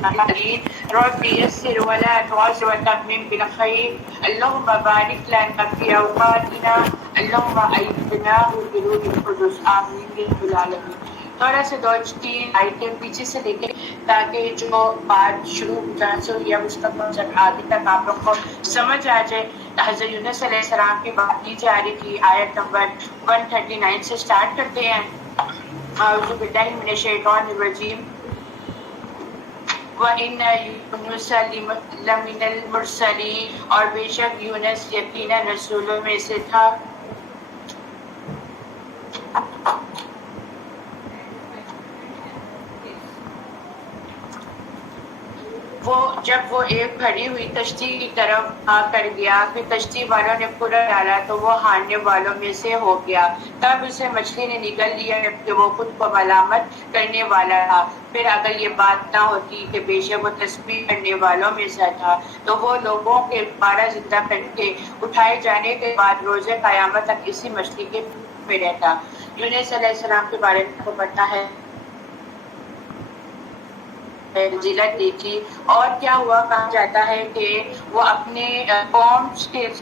العالمين رب يسر ولا تعسر وتمم بالخير اللهم بارك لنا في أوقاتنا اللهم أيدنا بروح القدس آمين يا رب العالمين. تھوڑا سا 2-3 آئٹم پیچھے سے دیکھیں تاکہ جو بات شروع جہاں سے ہوئی ہے مستقبل آگے تک آپ لوگ کو سمجھ آ جائے. حضرت یونس علیہ السلام کی بات کی جا رہی تھی. آیت نمبر 139 سے سٹارٹ کرتے ہیں. اعوذ باللہ من الشیطان الرجیم. وَإِنَّ يُونُسَ لَمِنَ الْمُرْسَلِينَ اور بے شک یونس یقیناً رسولوں میں سے تھا. جب وہ ایک بھری ہوئی کشتی کی طرف آ کر گیا پھر کشتی والوں نے پورا ڈالا تو وہ ہارنے والوں میں سے ہو گیا. تب اسے مچھلی نے نگل لیا جبکہ وہ خود کو ملامت کرنے والا تھا. پھر اگر یہ بات نہ ہوتی کہ بے شک وہ تسبیح کرنے والوں میں سے تھا تو وہ لوگوں کے دوبارہ زندہ کر کے اٹھائے جانے کے بعد روز قیامت تک اسی مچھلی کے میں رہتا. یونس علیہ السلام کے بارے میں کو پتہ ہے ذلت دیکھی اور کیا ہوا. کہا جاتا ہے کہ وہ اپنے قوم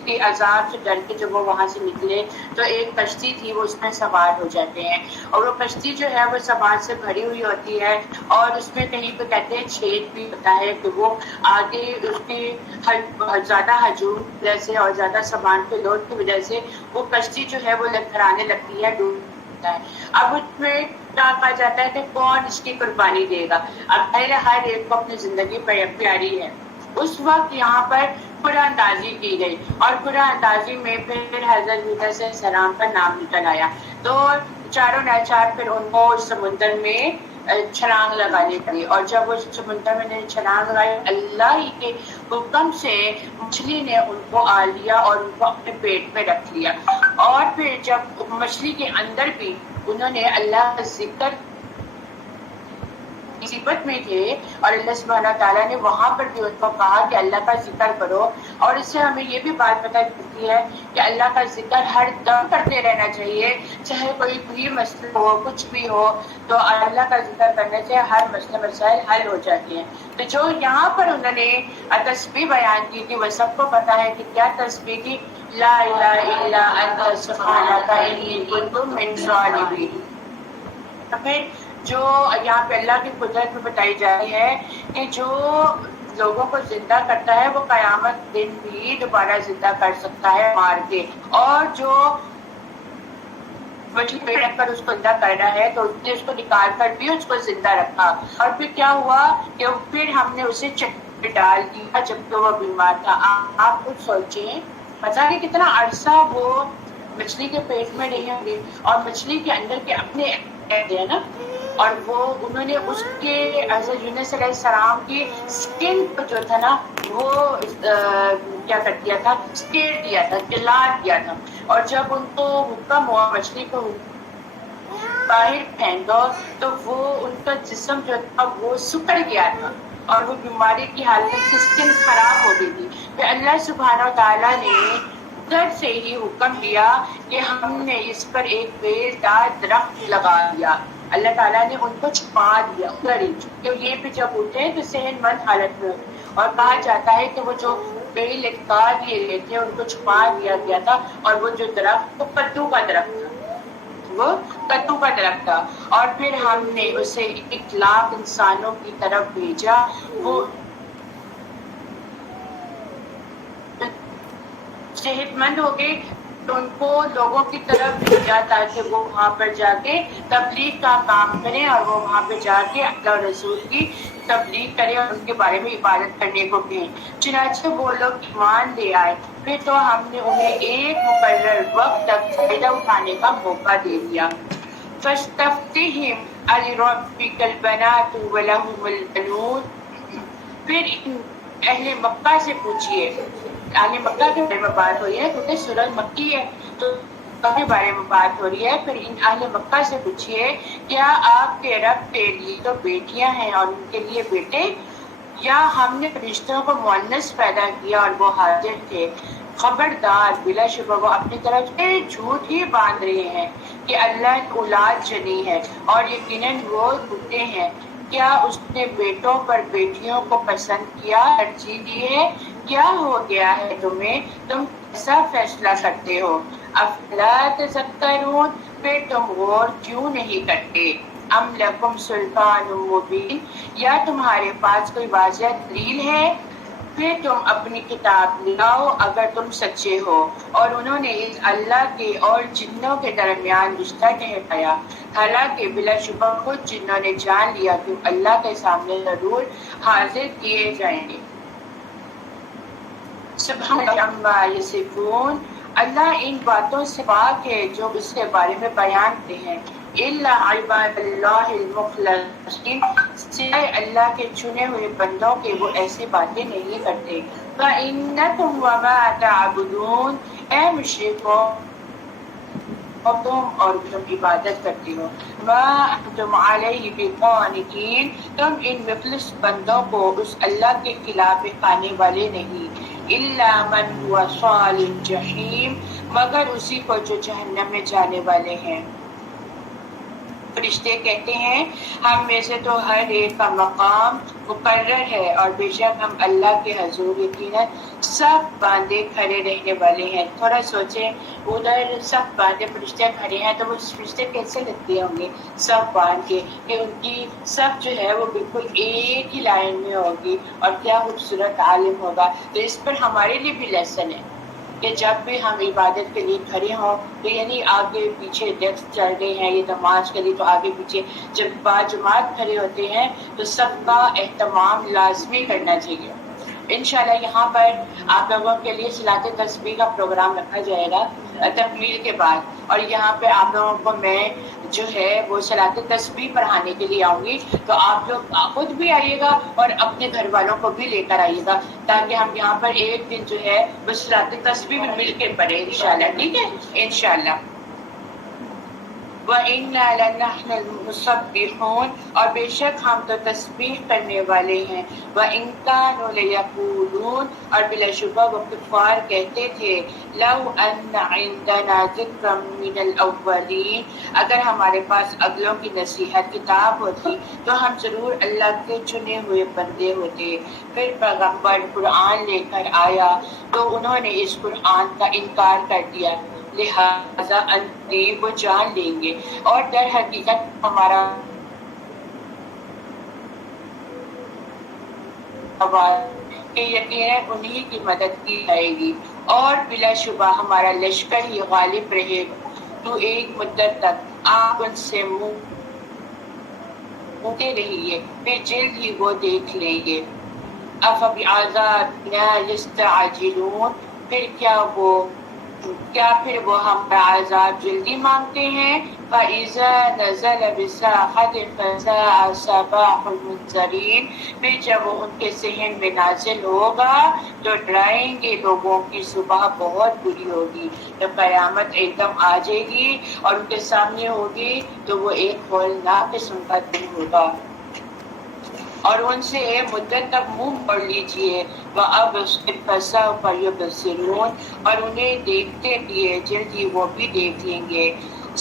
کے عذاب سے ڈر کے جب وہ وہاں سے نکلے تو ایک کشتی تھی وہ اس میں سوار ہو جاتے ہیں اور وہ کشتی جو ہے وہ سامان سے بھری ہوئی ہوتی ہے اور اس میں کہیں پہ کہتے ہیں چھید بھی ہوتا ہے کہ وہ آگے اس کی زیادہ ہجوم کی وجہ سے اور زیادہ سامان کے لوڈ کی وجہ سے وہ کشتی جو ہے وہ لڑکھڑانے لگتی ہے ڈوبتا ہے. اب اس میں کہا جاتا ہے کہ کون اس کی قربانی دے گا. اب ہر ایک کو اپنی زندگی پیاری ہے. اس وقت یہاں پر قرآن اندازی کی گئی اور قرآن اندازی میں پھر حضرت یونس علیہ السلام کا نام نکل آیا تو چاروں ناچار پھر ان کو سمندر میں چھلانگ لگانی پڑی. اور جب وہ سمندر میں نے چھلانگ لگائی اللہ ہی کے حکم سے مچھلی نے ان کو آ لیا اور ان کو اپنے پیٹ میں رکھ لیا. اور پھر جب مچھلی کے اندر بھی انہوں نے اللہ کا ذکر مصیبت میں تھے اور اللہ سبحانہ تعالیٰ نے وہاں پر بھی ان کو کہا کہ اللہ کا ذکر کرو. اور اس سے ہمیں یہ بھی بات پتہ چلتی ہے کہ اللہ کا ذکر ہر دم کرتے رہنا چاہیے چاہے کوئی بھی مسئلہ ہو کچھ بھی ہو تو اللہ کا ذکر کرنے سے ہر مسئلہ مسائل حل ہو جاتے ہیں. تو جو یہاں پر انہوں نے تسبیح بیان کی تھی وہ سب کو پتہ ہے کہ کیا تسبیح کی لا الہ الا انت سبحانک انی کنت من الظالمین. پھر جو یہاں پہ اللہ کی قدرت میں بتائی جا رہی ہے کہ جو لوگوں کو زندہ کرتا ہے وہ قیامت دن بھی دوبارہ زندہ کر سکتا ہے مار کے. اور جو مچھلی پیڑ پر اس کو زندہ کرنا ہے تو اس نے اس کو نکال کر بھی اس کو زندہ رکھا. اور پھر کیا ہوا کہ پھر ہم نے اسے چٹنی میں ڈال دیا جبکہ وہ بیمار تھا. آپ خود سوچیں پتا نہیں کتنا عرصہ وہ مچھلی کے پیٹ میں رہی ہوں گی اور مچھلی کے اندر کے اپنے ہے نا. اور وہ انہوں نے اس کے حضرت یونس علیہ السلام کی سکن کو جو تھا نا وہ کیا کر دیا تھا سکیڑ دیا تھا جلا دیا تھا. اور جب ان کو حکم ہوا مچھلی کو باہر پھینکو تو وہ ان کا جسم جو تھا وہ سکڑ گیا تھا اور وہ بیماری کی حالت میں سکن خراب ہو گئی تھی. پھر اللہ سبحانہ تعالیٰ نے ادھر سے ہی حکم دیا کہ ہم نے اس پر ایک بیل دار درخت لگا دیا. اللہ تعالیٰ نے ان کو چھپا دیا ادھر ہی کہ یہ پہ جب اٹھے تو صحت مند حالت میں ہوتے. اور کہا جاتا ہے کہ وہ جو بیل لٹکا دیے گئے تھے ان کو چھپا دیا گیا تھا اور وہ جو درخت وہ کدو کا درخت تھا وہ کدو کا درخت تھا. اور پھر ہم نے اسے 1,00,000 انسانوں کی طرف بھیجا. وہ صحت مند ہو گئے تو ان کو لوگوں کی طرف بھیجا تاکہ وہ وہاں پر جا کے تبلیغ کا کام کریں اور وہ وہاں پہ جا کے اللہ رسول کی تبلیغ کریں اور ان کے بارے میں عبادت کرنے کو کہیں. چنانچہ وہ لوگ ایمان لے آئے. پھر تو ہم نے انہیں ایک مقرر وقت تک فائدہ اٹھانے کا موقع دے دیا. فاستفتہم الربک البنات ولہم البنون. پھر اہل مکہ سے پوچھئے. اہل مکہ کے بارے میں بات ہو رہی ہے کیونکہ سورۃ مکی ہے تو کے بارے میں بات ہو رہی ہے. پھر ان اہل مکہ سے پوچھئے کیا آپ کے رب کے لیے تو بیٹیاں ہیں اور ان کے لیے بیٹے یا ہم نے فرشتوں کو مؤنث پیدا کیا اور وہ حاضر تھے. خبردار بلا شبہ وہ اپنی طرف سے جھوٹ ہی باندھ رہے ہیں کہ اللہ اولاد جنی ہے اور یقیناً وہ جھوٹے ہیں. کیا اس نے بیٹوں پر بیٹیوں کو پسند کیا، ترجیح دی ہے؟ کیا ہو گیا ہے تمہیں، تم ایسا فیصلہ کرتے ہو؟ افلا تذکرون، پھر تم غور کیوں نہیں کرتے؟ ام لکم سلطان مبین، یا تمہارے پاس کوئی واضح دلیل ہے؟ پھر تم اپنی کتاب لاؤ اگر تم سچے ہو۔ اور انہوں نے اس اللہ کے اور جنوں کے درمیان رشتہ ٹھہرایا، حالانکہ بلا شبہ خود جنوں نے جان لیا کہ اللہ کے سامنے ضرور حاضر کیے جائیں گے۔ سبحان عما یصفون، اللہ ان باتوں سے پاک ہے جو اس کے بارے میں بیان کرتے ہیں۔ الا عباد اللہ المخلصین، سوائے اللہ کے چنے ہوئے بندوں کے وہ ایسی باتیں نہیں کرتے۔ فإنکم وما تعبدون، اے مشرکو اور تم عبادت کرتے ہو، ما انتم علیہ بقانتین، تم ان مخلص بندوں کو اس اللہ کے خلاف کھانے والے نہیں۔ الا من هو صال الجحیم، مگر اسی کو جو جہنم میں جانے والے ہیں۔ فرشتے کہتے ہیں ہم میں سے تو ہر ایک کا مقام مقرر ہے، اور بے شک ہم اللہ کے حضور یقیناً سب باندھے کھڑے رہنے والے ہیں۔ تھوڑا سوچیں، ادھر سب باندھے فرشتے کھڑے ہیں تو وہ فرشتے کیسے لگتے ہوں گے سب باندھ کے، کہ ان کی سب جو ہے وہ بالکل ایک ہی لائن میں ہوگی، اور کیا خوبصورت عالم ہوگا۔ تو اس پر ہمارے لیے بھی لیسن ہے کہ جب بھی ہم عبادت کے لیے کھڑے ہوں تو یعنی آگے پیچھے ڈیسک چل رہے ہیں یہ نماز کے لیے، تو آگے پیچھے جب باجماعت کھڑے ہوتے ہیں تو سب کا اہتمام لازمی کرنا چاہیے۔ انشاءاللہ یہاں پر آپ لوگوں کے لیے صلاۃ تسبیح کا پروگرام رکھا جائے گا تکمیل کے بعد، اور یہاں پہ آپ لوگوں کو میں جو ہے وہ صلاۃ تسبیح پڑھانے کے لیے آؤں گی، تو آپ لوگ خود بھی آئیے گا اور اپنے گھر والوں کو بھی لے کر آئیے گا، تاکہ ہم یہاں پر ایک دن جو ہے وہ صلاۃ تسبیح میں مل کے پڑھیں انشاءاللہ، ٹھیک ہے انشاءاللہ۔ وَإِنَّا لَنَحْنُ الْمُسَبِّحُونَ، اور بے شک ہم تو تسبیح کرنے والے ہیں۔ وَإِن كَانُوا لَيَقُولُونَ، اور بلا شبہ وہ کفار کہتے تھے لَوْ أَنَّ عِندَنَا ذِكْرًا مِّنَ الْأَوَّلِينَ، اگر ہمارے پاس اگلوں کی نصیحت کتاب ہوتی تو ہم ضرور اللہ کے چنے ہوئے بندے ہوتے۔ پھر پیغمبر قرآن لے کر آیا تو انہوں نے اس قرآن کا انکار کر دیا، لہذا انقریب وہ جان لیں گے، اور در حقیقت ہمارا کہ یقیناً انہی کی مدد کی جائے گی، اور بلا شبہ ہمارا لشکر ہی غالب رہے گا۔ تو ایک مدت تک آپ ان سے منہ رہیے، پھر جلد ہی وہ دیکھ لیں گے۔ أَفَبِعَذَابِنَا يَسْتَعْجِلُونَ، کیا پھر وہ ہم پر عذاب جلدی مانگتے ہیں؟ فَإِذَا نَزَلَ بِسَاحَةٍ فَسَاءَ صَبَاحُ الْمُنذَرِينَ، پھر جب وہ ان کے صحن میں نازل ہوگا تو ڈرائیں گے لوگوں کی صبح بہت بری ہوگی۔ جب قیامت ایک دم آ جائے گی اور ان کے سامنے ہوگی تو وہ ایک ہولناک قسم کا دن ہوگا، اور ان سے مدت تک منہ موڑ لیجیے۔ وَأَبْصِرْ فَسَوْفَ يُبْصِرُونَ، اور انہیں دیکھتے رہیے جلد ہی وہ بھی دیکھ لیں گے۔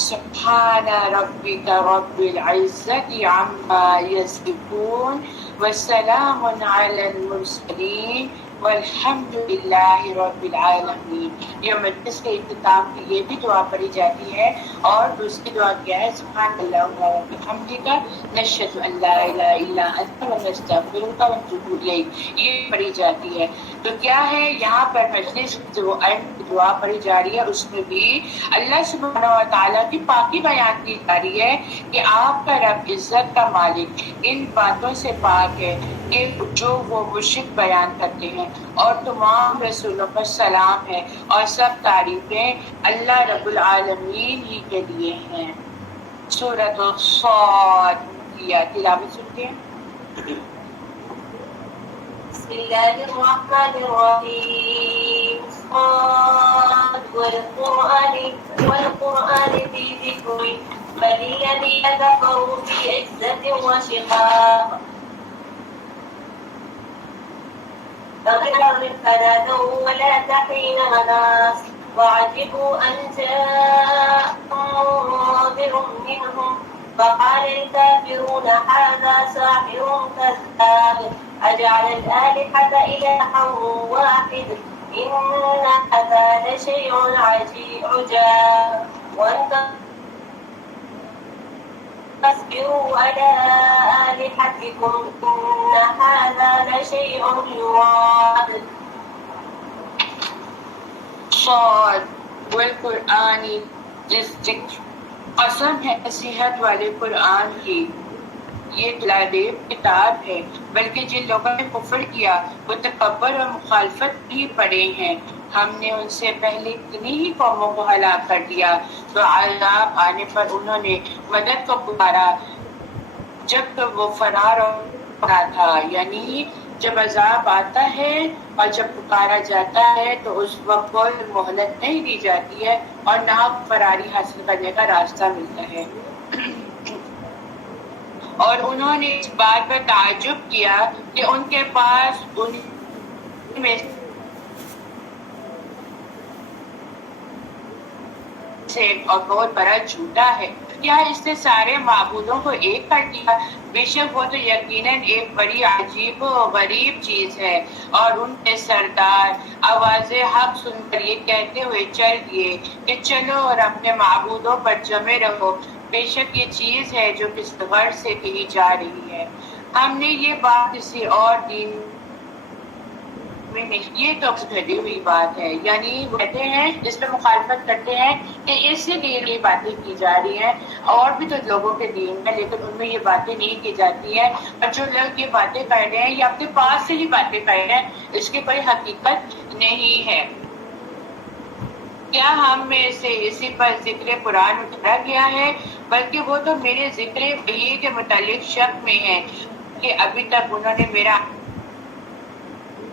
سبحان ربک رب العزة عما یصفون وسلام علی المرسلین والحمد للہ رب العالمین۔ یہ مجلس کے اختتام کی یہ بھی دعا پڑھی جاتی ہے، اور دوسری دعا کیا ہے؟ سبحان اللہ و بحمدک نشہد ان لا الہ الا انت ونستغفرک ونتوب الیک، یہ پڑھی جاتی ہے۔ تو کیا ہے یہاں پر مجلس جو دعا پڑھی جا رہی ہے اس میں بھی اللہ سبحانہ و تعالیٰ کی پاکی بیان کی جا رہی ہے کہ آپ کا رب عزت کا مالک ان باتوں سے پاک ہے کہ جو وہ مشرک بیان کرتے ہیں، اور تمام رسولوں پر سلام ہے، اور سب تعریفیں اللہ رب العالمین ہی کے لیے ہیں۔ سورۃ الصاد کی تلاوت سنتے ہیں۔ بسم اللہ الرحمن الرحیم، صاد والقرآن ذی ذکر بل الذین کفروا فی عزة وشقاق فغير فلا ولا حين مناص وعجبوا أن جاءهم منذر منهم فقال الكافرون هذا ساحر كذاب أجعل الآلهة إلها واحد إن هذا لشيء عجاب فاصبروا على آلهتكم إن هذا لشيء يراد. صاد والقرآن ذکر، قسم ہے نصیحت والے قرآن کی، یہ طالب کتاب ہے، بلکہ جن لوگوں نے کفر کیا وہ تکبر اور مخالفت بھی پڑے ہیں، ہم نے ان سے پہلے اتنی ہی قوموں کو ہلاک کر دیا تو عذاب آنے پر انہوں نے مدد کو پکارا جب وہ فرار ہونا تھا، یعنی جب عذاب آتا ہے اور جب پکارا جاتا ہے تو اس وقت کوئی مہلت نہیں دی جاتی ہے اور نہ فراری حاصل کرنے کا راستہ ملتا ہے۔ اور انہوں نے اس بات پر تعجب کیا کہ ان کے پاس ان میں سے اور بہت بڑا جھوٹا ہے، کیا اس نے سارے معبودوں کو ایک کر دیا؟ بے شک وہ تو یقیناً ایک بڑی عجیب و غریب چیز ہے۔ اور ان کے سردار آواز حق سن کر یہ کہتے ہوئے چل دیے کہ چلو اور اپنے معبودوں پر جمے رہو، بے شک یہ چیز ہے جو کس غرض سے کہی جا رہی ہے، ہم نے یہ بات کسی اور دین میں نہیں، یہ تو گھڑی ہوئی بات ہے، یعنی وہ کہتے ہیں جس پہ مخالفت کرتے ہیں کہ اس سے یہ باتیں کی جا رہی ہیں، اور بھی تو لوگوں کے دین ہے لیکن ان میں یہ باتیں نہیں کی جاتی ہیں، اور جو لوگ یہ باتیں کر رہے ہیں یہ اپنے پاس سے ہی باتیں کر رہے ہیں، اس کی کوئی حقیقت نہیں ہے۔ کیا ہم میں سے اسی پر ذکر قرآن اتارا گیا ہے، بلکہ وہ تو میرے ذکر وحی کے متعلق شک میں ہے کہ ابھی تک انہوں نے میرا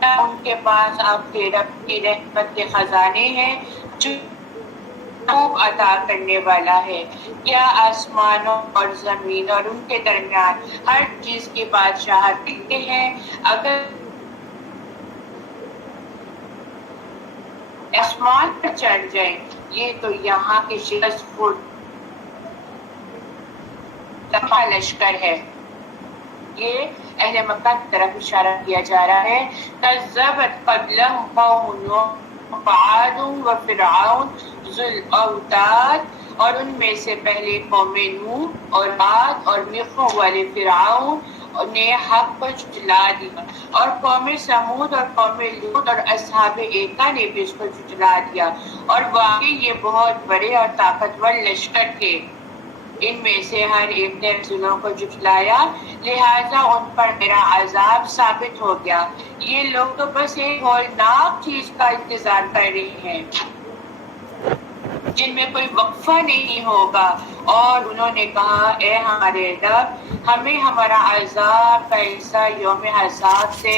ان کے پاس آپ کے رب کی رحمت کے خزانے ہیں جو خوب عطا کرنے والا ہے، کیا آسمانوں اور زمین اور ان کے درمیان ہر چیز کی بادشاہت دیتے ہیں؟ اگر آسمان پر چڑھ جائیں یہ تو یہاں کے شکست فٹ لشکر ہے، یہ اہل مکہ کی طرف اشارہ کیا جا رہا ہے۔ کذبت قبلہم قوم نوح وعاد وفرعون ذو الاوتاد، اور ان میں سے پہلے قوم نوح اور عاد اور میخوں والے فرعون نے حق کو جھٹلا دیا، اور قوم سمود اور قوم لوط اور اصحاب ایکا نے بھی اس کو جھٹلا دیا، اور واقعی یہ بہت بڑے اور طاقتور لشکر تھے، ان میں سے ہر ایک نے رسولوں کو جھٹلایا، لہٰذا ان پر میرا عذاب ثابت ہو گیا۔ یہ لوگ تو بس ایک ہولناک چیز کا انتظار کر رہے ہیں جن میں کوئی وقفہ نہیں ہوگا، اور انہوں نے کہا اے ہمارے رب ہمیں ہمارا عذاب کا حصہ یوم حساب سے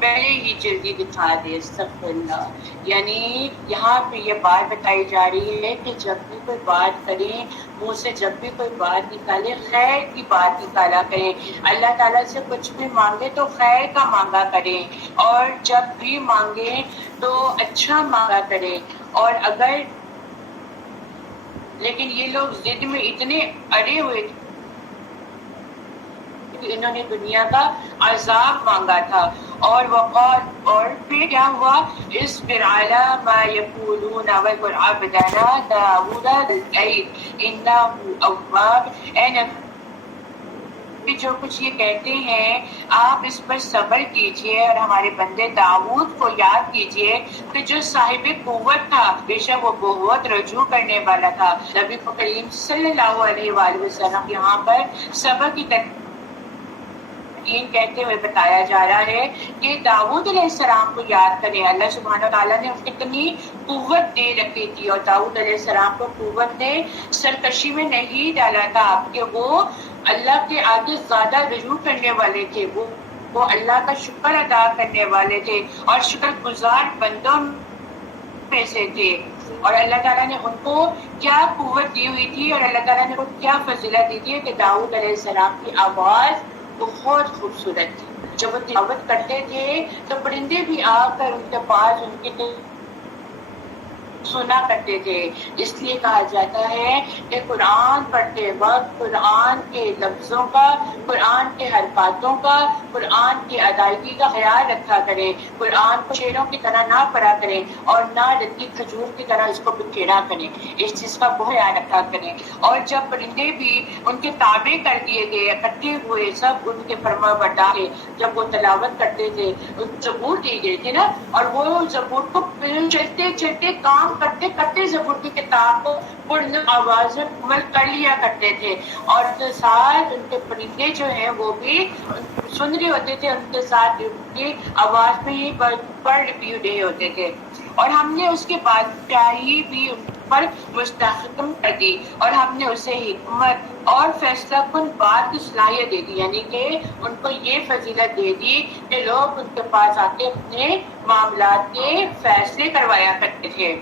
پہلے ہی جلدی دکھا دے۔ استغفر اللہ، یعنی یہاں پہ یہ بات بتائی جا رہی ہے کہ جب بھی کوئی بات کریں، منہ سے جب بھی کوئی بات نکالے خیر کی بات نکالا کریں، اللہ تعالیٰ سے کچھ بھی مانگے تو خیر کا مانگا کریں، اور جب بھی مانگے تو اچھا مانگا کریں، اور اگر لیکن یہ لوگ ضد میں اتنے اڑے ہوئے تھے کہ انہوں نے دنیا کا عذاب مانگا تھا، اور وقال، اور پھر کیا ہوا، اصبر علی ما یقولون واذکر عبدنا داؤد ذا الاید انہ اواب، اے نبی جو کچھ یہ کہتے ہیں آپ اس پر صبر کیجئے، اور ہمارے بندے داؤد کو یاد کیجئے کہ جو صاحب قوت تھا، بے شک وہ بہت رجوع کرنے والا تھا۔ نبی کریم صلی اللہ علیہ وآلہ وسلم یہاں پر صبر کی کہتے ہوئے بتایا جا رہا ہے کہ داؤد علیہ السلام کو یاد کریں، اللہ سبحانہ وتعالیٰ نے اس کو کتنی قوت دے رکھی تھی، اور داؤد علیہ السلام کو قوت نے سرکشی میں نہیں ڈالا تھا کہ وہ اللہ کے آگے زیادہ رجوع کرنے والے تھے، وہ اللہ کا شکر ادا کرنے والے تھے اور شکر گزار بندوں میں سے تھے، اور اللہ تعالیٰ نے ان کو کیا قوت دی ہوئی تھی، اور اللہ تعالیٰ نے ان کو کیا فضیلت دی تھی کہ داؤد علیہ السلام کی آواز بہت خوبصورت تھی، جب وہ تلاوت کرتے تھے تو پرندے بھی آ کر ان کے پاس ان کی سنا کرتے تھے. اس لیے کہا جاتا ہے کہ قرآن پڑھتے وقت قرآن کے لفظوں کا، قرآن کے حرکاتوں کا، قرآن کی ادائیگی کا خیال رکھا کریں. قرآن کو شعروں کی طرح نہ پڑھا کریں اور نہ لتی کھجور کی طرح اس کو بکھیرا کریں. اس چیز کا بہت خیال رکھا کریں. اور جب پرندے بھی ان کے تابع کر دیے گئے، اکٹھے ہوئے سب ان کے فرما بردار تھے، جب وہ تلاوت کرتے تھے، زبور دی گئی تھی نا، اور وہ زبور کو چلتے چلتے کام کرتے کرتے زبور کی کتاب کو پورن آواز میں عمل کر لیا کرتے تھے. اور ان کے ساتھ ان کے پرندے جو ہیں وہ بھی سن رہے ہوتے تھے، ان کے ساتھ ان کی آواز میں ہی پڑھ بھی رہے ہوتے تھے. اور ہم نے اس کے بعد شاہی بھی ان پر مستحکم کر دی، اور ہم نے اسے حکمت اور فیصلہ کن بات کی صلاحیت دے دی، یعنی کہ ان کو یہ فضیلت دے دی کہ لوگ ان کے پاس آ کے اپنے معاملات کے فیصلے کروایا کرتے تھے.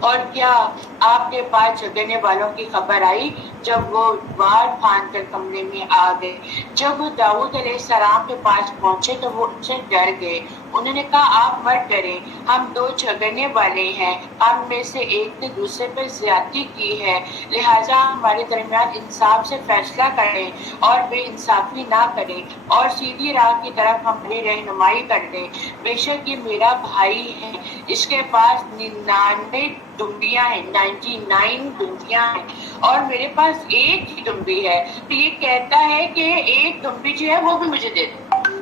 اور کیا آپ کے پاس جھگڑنے والوں کی خبر آئی جب وہ وار پھاند کر کمرے میں آ گئے؟ جب وہ داؤد علیہ السلام کے پاس پہنچے تو وہ ان سے ڈر گئے. انہوں نے کہا آپ مت ڈریں، ہم دو جھگڑنے والے ہیں، ہم میں سے ایک نے دوسرے پر زیادتی کی ہے، لہٰذا ہمارے درمیان انصاف سے فیصلہ کریں اور بے انصافی نہ کریں اور سیدھی راہ کی طرف ہماری رہنمائی کر دیں. بے شک یہ میرا بھائی ہے، اس کے پاس 99 دمبیاں ہیں، 99 دمبیاں ہیں، اور میرے پاس ایک ہی دمبی ہے. تو یہ کہتا ہے کہ ایک دمبی جو ہے وہ بھی مجھے دے دو،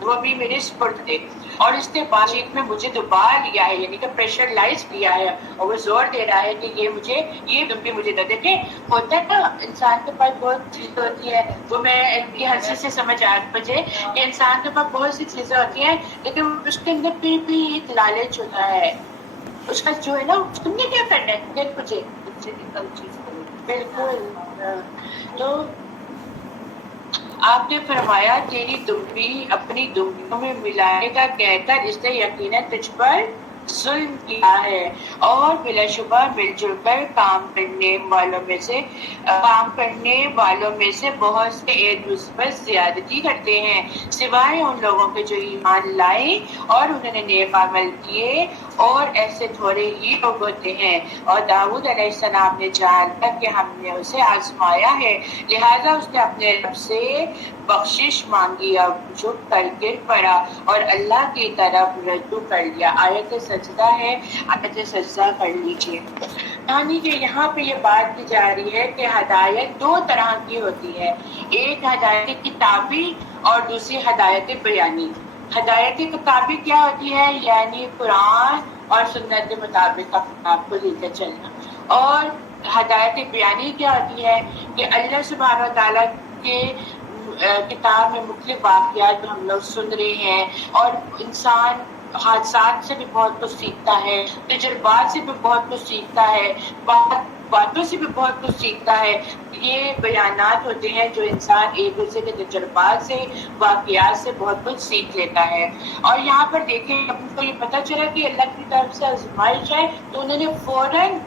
وہ بھی میرے سپرد دے. اور اس نے بات چیت میں مجھے دبا لیا ہے، یعنی کہ پریشرلائز کیا ہے، اور وہ زور دے رہا ہے کہ یہ دمبی مجھے دے دے. ہوتا ہے نا انسان کے پاس بہت چیزیں ہوتی ہے، وہ میں ان کی حیثیت سے سمجھ آ مجھے کہ انسان کے پاس بہت سی چیزیں ہوتی ہیں، لیکن اس کے اندر پھر بھی ایک لالچ ہوتا ہے. اس کا جو ہے نا تم نے کیا کرنا ہے، دیکھ مجھے بالکل. تو آپ نے فرمایا تیری دمبی اپنی دمبیوں میں ملانے کا کہہ کر اس نے یقیناً تجھ پر ظلم کیا ہے، اور بلا شبہ مل جل کر کام کرنے والوں میں سے بہت سے ایک دوسرے پر زیادتی کرتے ہیں، سوائے ان لوگوں کے جو ایمان لائے اور انہوں نے نیک عمل کیے، اور ایسے تھوڑے ہی لوگ ہوتے ہیں. اور داؤد علیہ السلام نے جانا کہ ہم نے اسے آزمایا ہے، لہذا اس نے اپنے رب سے بخشش مانگی اور جھک کر گر پڑا اور اللہ کی طرف رجوع کر لیا. آیت سجدہ ہے، آیت سجدہ کر لیجیے. یعنی کہ یہاں پہ یہ بات کی جا رہی ہے کہ ہدایت دو طرح کی ہوتی ہے، ایک ہدایت کتابی اور دوسری ہدایت بیانی. ہدایت کتابی کیا ہوتی ہے؟ یعنی قرآن اور سنت کے مطابق آپ کو لے کر چلنا. اور ہدایت بیانی کیا ہوتی ہے کہ اللہ سبحانہ و تعالیٰ کے کتاب میں مختلف واقعات جو ہم لوگ سن رہے ہیں، اور انسان حادثات سے بھی بہت کچھ سیکھتا ہے، تجربات سے بھی بہت کچھ سیکھتا ہے، باتوں سے بھی بہت کچھ سیکھتا ہے. یہ بیانات ہوتے ہیں جو انسان ایک دوسرے کے تجربات سے، واقعات سے بہت کچھ سیکھ لیتا ہے. اور یہاں پر دیکھیں ہم کو یہ پتہ چلا کہ اللہ کی طرف سے آزمائش ہے، تو انہوں نے فوراً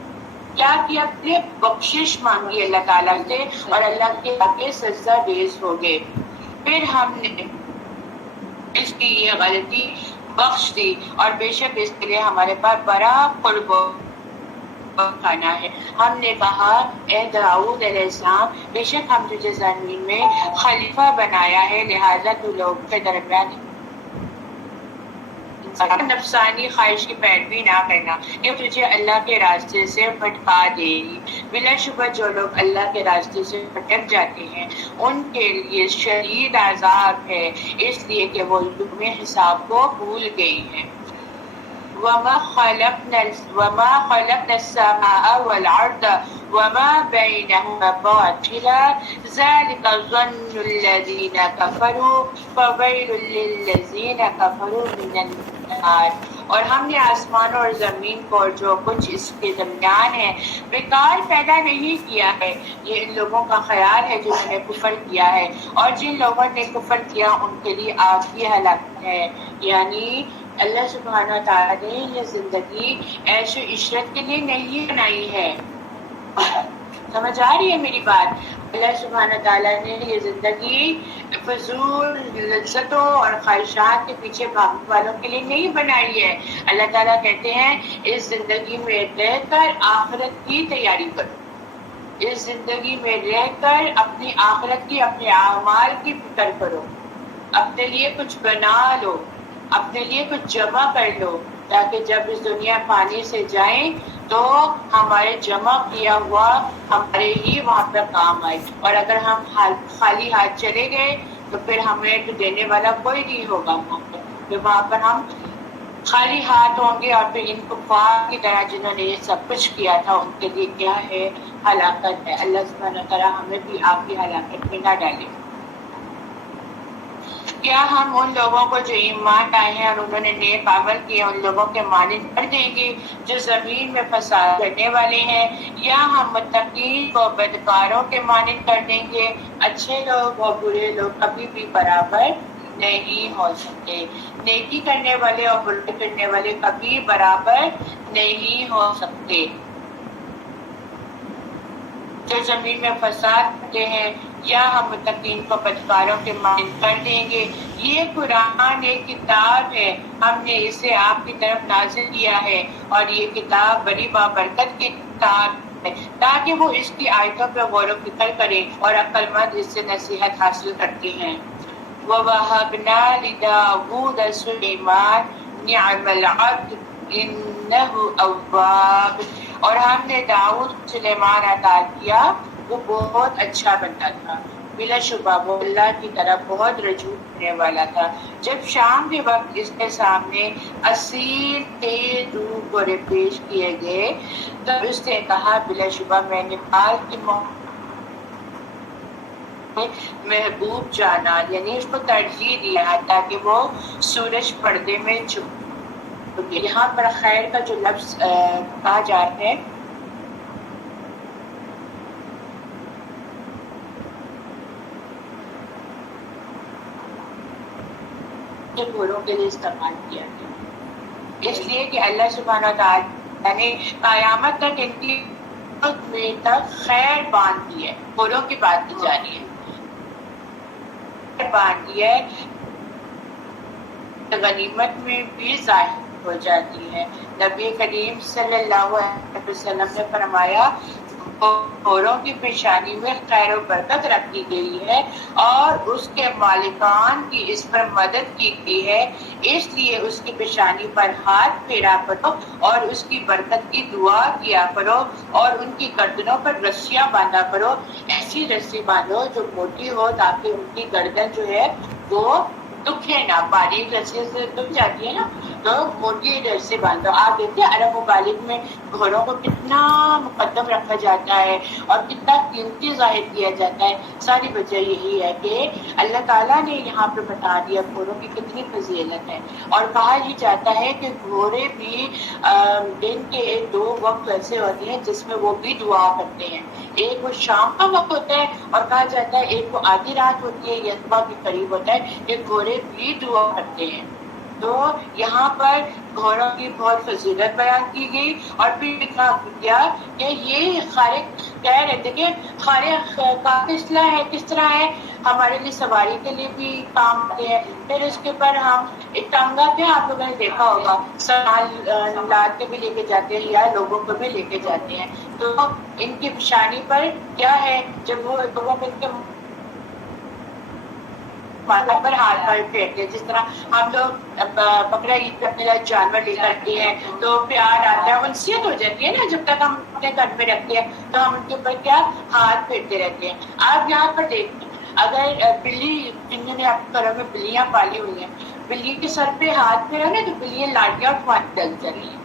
کیا کیا؟ اپنے بخشش مانگی اللہ تعالیٰ سے، اور اللہ کے آگے سجدہ ریز ہو گئے. پھر ہم نے اس کی یہ غلطی بخش دی، اور بے شک اس کے لیے ہمارے پاس بڑا قرب کھانا ہے. ہم نے کہا اے داؤد علیہ السلام، بے شک ہم تجھے زمین میں خلیفہ بنایا ہے، لہٰذا تو لوگوں کے درمیان نفسانی خواہش کی پیروی نہ کرنا کہ تجھے اللہ کے راستے سے بھٹکا دے گی. بلا شبہ جو لوگ اللہ کے راستے سے بھٹک جاتے ہیں ان کے لیے شدید عذاب ہے، اس لیے کہ وہ یوم حساب کو بھول گئی ہیں. وما خلقنا السماء والأرض وما بينهما باطلا ذلك ظن الذين كفروا فويل للذين كفروا من النار. اور ہم نے آسمان اور زمین کو اور جو کچھ اس کے درمیان ہے بیکار پیدا نہیں کیا ہے. یہ ان لوگوں کا خیال ہے جنہوں نے کفر کیا ہے، اور جن لوگوں نے کفر کیا ان کے لیے آگ کی ہلاکت ہے. یعنی اللہ سبحانہ تعالیٰ نے یہ زندگی عیش و عشرت کے لیے نہیں بنائی ہے. سمجھ آ رہی ہے میری بات؟ اللہ سبحانہ تعالیٰ نے یہ زندگی فضول لذتوں اور خواہشات کے پیچھے بھاگنے والوں کے لیے نہیں بنائی ہے۔ اللہ تعالیٰ کہتے ہیں اس زندگی میں رہ کر آخرت کی تیاری کرو، اس زندگی میں رہ کر اپنی آخرت کی، اپنے اعمال کی فکر کرو، اپنے لیے کچھ بنا لو، اپنے لیے کچھ جمع کر لو، تاکہ جب اس دنیا پانی سے جائیں تو ہمارے جمع کیا ہوا ہمارے ہی وہاں پر کام آئے۔ اور اگر ہم خالی ہاتھ چلے گئے تو پھر ہمیں تو دینے والا کوئی نہیں ہوگا وہاں پر، پھر وہاں پر ہم خالی ہاتھ ہوں گے۔ اور پھر ان کفار کی طرح جنہوں نے یہ سب کچھ کیا تھا ان کے لیے کیا ہے؟ ہلاکت ہے۔ اللہ سبحانہ وتعالیٰ ہمیں بھی آپ کی ہلاکت میں نہ ڈالے۔ کیا ہم ان لوگوں کو جو ایمان لائے ہیں اور انہوں نے نیک عمل کیے ان لوگوں کے مانند کر دیں گے جو زمین میں فساد کرنے والے ہیں، یا ہم متقین کو بدکاروں کے مانند کر دیں گے؟ اچھے لوگ اور برے لوگ کبھی بھی برابر نہیں ہو سکتے، نیکی کرنے والے اور برائی کرنے والے کبھی برابر نہیں ہو سکتے۔ جو زمین میں فساد کرتے ہیں یا ہم متقین کو بدکاروں کے مانند کر دیں گے۔ یہ قرآن ایک کتاب ہے، ہم نے اسے آپ کی طرف نازل کیا ہے، اور یہ کتاب بڑی بابرکت کی کتاب ہے تاکہ وہ اس کی آیتوں پہ غور و فکر کریں اور عقل مند اس سے نصیحت حاصل کرتے ہیں۔ وَوَهَبْنَا لِدَاوُودَ سُلَيْمَانَ نِعْمَ الْعَبْدُ إِنَّهُ أَوَّابٌ، اور ہم نے داؤد کو سلیمان عطا کیا، وہ بہت اچھا بندہ تھا، بلا شبہ وہ اللہ کی طرف بہت رجوع کرنے والا تھا۔ جب شام کے وقت اس کے سامنے اسیر تیز دودھ گورے پیش کیے گئے تب اس نے کہا بلا شبہ میں نے پال کی محبوب جانا، یعنی اس کو ترجیح دیا تاکہ وہ سورج پردے میں چھپ۔ یہاں پر خیر کا جو لفظ کہا جاتا ہے گھوڑوں کے لیے استعمال کیا گیا، اس لیے کہ اللہ سبحانہ تعالیٰ نے قیامت تک ان کی میں تک خیر باندھ دی ہے، گھوڑوں کی بات کی جا رہی ہے، باندھ دی ہے، غنیمت میں بھی ظاہر ہو جاتی ہے۔ نبی کریم صلی اللہ علیہ وسلم نے فرمایا گھوڑوں کی پیشانی میں خیر و برکت رکھی گئی ہے اور اس کے مالکان کی اس پر مدد کی گئی ہے، اس لیے اس کی پیشانی پر ہاتھ پھیرا کرو اور اس کی برکت کی دعا کیا کرو، اور ان کی گردنوں پر رسیاں باندھا کرو، ایسی رسی باندھو جو موٹی ہو تاکہ ان کی گردن جو ہے وہ دکھے نہ، باریک رسی سے دکھ جاتی ہے نا، تو موٹی رسی باندھو۔ آپ دیکھتے ہیں عرب ممالک میں گھوڑوں کو کتنا مقدم رکھا جاتا ہے اور کتنا قیمتی ظاہر کیا جاتا ہے۔ ساری وجہ یہی ہے کہ اللہ تعالیٰ نے یہاں پہ بتا دیا گھوڑوں کی کتنی فضیلت ہے، اور کہا یہ جاتا ہے کہ گھوڑے بھی دن کے 2 وقت ایسے ہوتے ہیں جس میں وہ بھی دعا کرتے ہیں، ایک وہ شام کا وقت ہوتا ہے اور کہا جاتا ہے ایک وہ آدھی رات ہوتی ہے یا صبح کے قریب ہوتا ہے، کہ گھوڑے بھی دعا کرتے ہیں۔ تو یہاں پر گھوڑوں کی بہت فضیلت بیان کی گئی، اور پھر لکھا گیا کہ یہ خالق کہہ رہے تھے کہ خالق کا اصلاح ہے، کس طرح ہے، ہمارے لیے سواری کے لیے بھی کام آتے ہیں، پھر اس کے اوپر ہم ایک ٹانگا پہ آپ لوگوں نے دیکھا ہوگا سامان لاد کے بھی لے کے جاتے ہیں یا لوگوں کو بھی لے کے جاتے ہیں، تو ان کی پیشانی پر کیا ہے، جب وہ لوگوں کو ان کے ماتھا پر ہاتھ پر پھیرتے ہیں، جس طرح ہم لوگ بقرہ عید پہ اپنے لیے جانور لے کرتے ہیں تو پیار آتا ہے، انسیت ہو جاتی ہے نا، جب تک ہم اپنے گھر میں رکھتے ہیں تو ہم ان کے اوپر کیا ہاتھ پھیرتے رہتے ہیں۔ آپ یہاں پر دیکھیں اگر بلی، جنہوں نے اپنے گھروں میں بلیاں پالی ہوئی ہیں، بلی کے سر پہ ہاتھ پھیرا نا تو بلیاں لاٹیاں اٹھوانے لگ جاتی ہیں،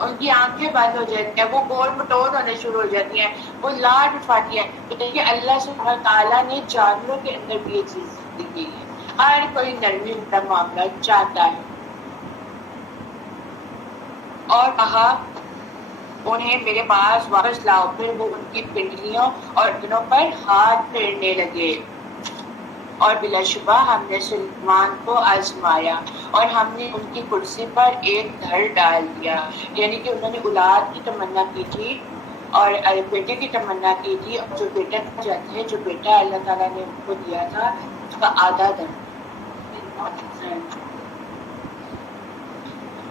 ان کی آنکھیں بند ہو جاتی ہیں، وہ گول مٹول ہونے شروع ہو جاتی ہیں، وہ لاٹ اٹھاتی ہیں۔ تو دیکھیے اللہ سبحانہ تعالیٰ نے جانوروں کے اندر بھی یہ چیز دی ہے، ہر کوئی نرمی کا معاملہ چاہتا ہے، اور کہا انہیں میرے پاس واپس لاؤ، پھر وہ ان کی پنڈلیوں اور گردنوں پر ہاتھ پھیرنے لگے۔ اور بلا شبہ ہم نے سلیمان کو آزمایا اور ہم نے ان کی کرسی پر ایک دھڑ ڈال دیا، یعنی کہ انہوں نے اولاد کی تمنا کی تھی اور بیٹے کی تمنا کی تھی، اور جو بیٹا جاتے ہیں، جو بیٹا اللہ تعالیٰ نے ان کو دیا تھا کا آدھا درد.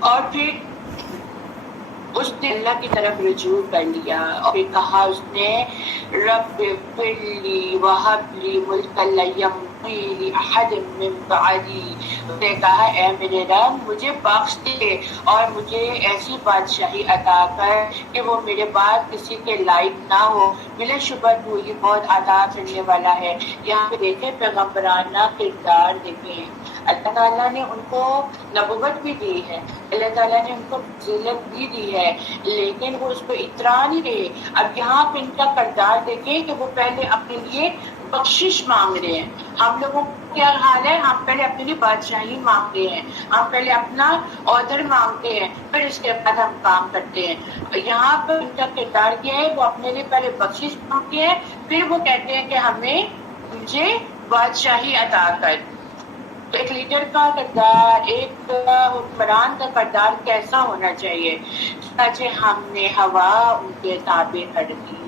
اور پھر اس نے اللہ کی طرف رجوع کر لیا اور پھر کہا اس نے رب اغفر لی وہب لی ملکا لا ینبغی لأحد من بعدی. اس نے کہا اے میرے رب مجھے بخش دے اور مجھے ایسی بادشاہی عطا کر کہ وہ میرے بعد کسی کے لائق نہ ہو. بلا شبہ تو یہ بہت عطا کرنے والا ہے. یہاں پہ دیکھیں پیغمبرانہ کردار دیکھیں. اللہ تعالیٰ نے ان کو نبوت بھی دی ہے, اللہ تعالیٰ نے ان کو فضیلت بھی دی ہے, لیکن وہ اس کو اترا نہیں رہے. اب یہاں پہ ان کا کردار دیکھیں کہ وہ پہلے اپنے لیے بخشش مانگ رہے ہیں. ہم لوگوں کا کیا حال ہے, ہم پہلے اپنے لیے بادشاہی مانگتے ہیں, ہم پہلے اپنا عہدہ مانگتے ہیں, پھر اس کے بعد ہم کام کرتے ہیں. یہاں پر ان کا کردار کیا ہے, وہ اپنے لیے پہلے بخشش مانگتے ہیں, پھر وہ کہتے ہیں کہ ہمیں مجھے بادشاہی عطا کر. ایک لیڈر کا کردار, ایک حکمران کا کردار کیسا ہونا چاہیے. چنانچہ ہم نے ہوا ان کے تابع کر دی,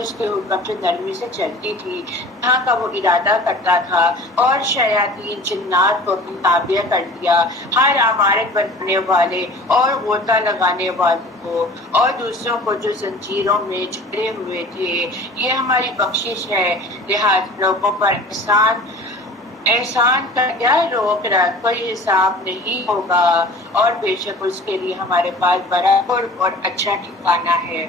اس کے حکم سے نرمی سے چلتی تھی جہاں کا وہ ارادہ کرتا تھا, اور شیاطین جنات کو اپنی تابع کر دیا, ہر عمارت بنانے والے اور غوطہ لگانے والوں کو اور دوسروں کو جو زنجیروں میں جکڑے ہوئے تھے. یہ ہماری بخشش ہے, لہٰذا لوگوں پر احسان کا کیا روک رکھ, کوئی حساب نہیں ہوگا, اور بے شک اس کے لیے ہمارے پاس بڑا قرب اور اچھا ٹھکانہ ہے.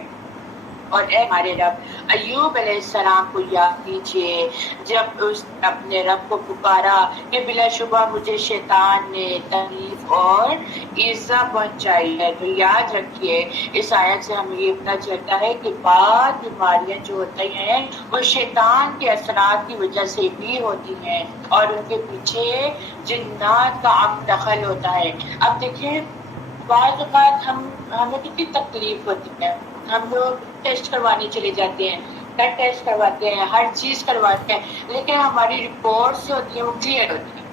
اور اے ہمارے رب, ایوب علیہ السلام کو یاد کیجیے جب اس نے اپنے رب کو پکارا کہ بلا شبہ مجھے شیطان نے تکلیف اور ایذا پہنچائی ہے. تو یاد رکھیے اس آیت سے ہمیں یہ پتہ چلتا ہے کہ بعض بیماریاں جو ہوتی ہیں وہ شیطان کے اثرات کی وجہ سے بھی ہوتی ہیں, اور ان کے پیچھے جنات کا عام دخل ہوتا ہے. اب دیکھیں بعض اوقات ہمیں کتنی تکلیف ہوتی ہے, ہم لوگ ٹیسٹ کروانے چلے جاتے ہیں, بلڈ ٹیسٹ کرواتے ہیں, ہر چیز کرواتے ہیں, لیکن ہماری رپورٹس جو ہوتی ہیں وہ کلیئر ہوتی ہیں.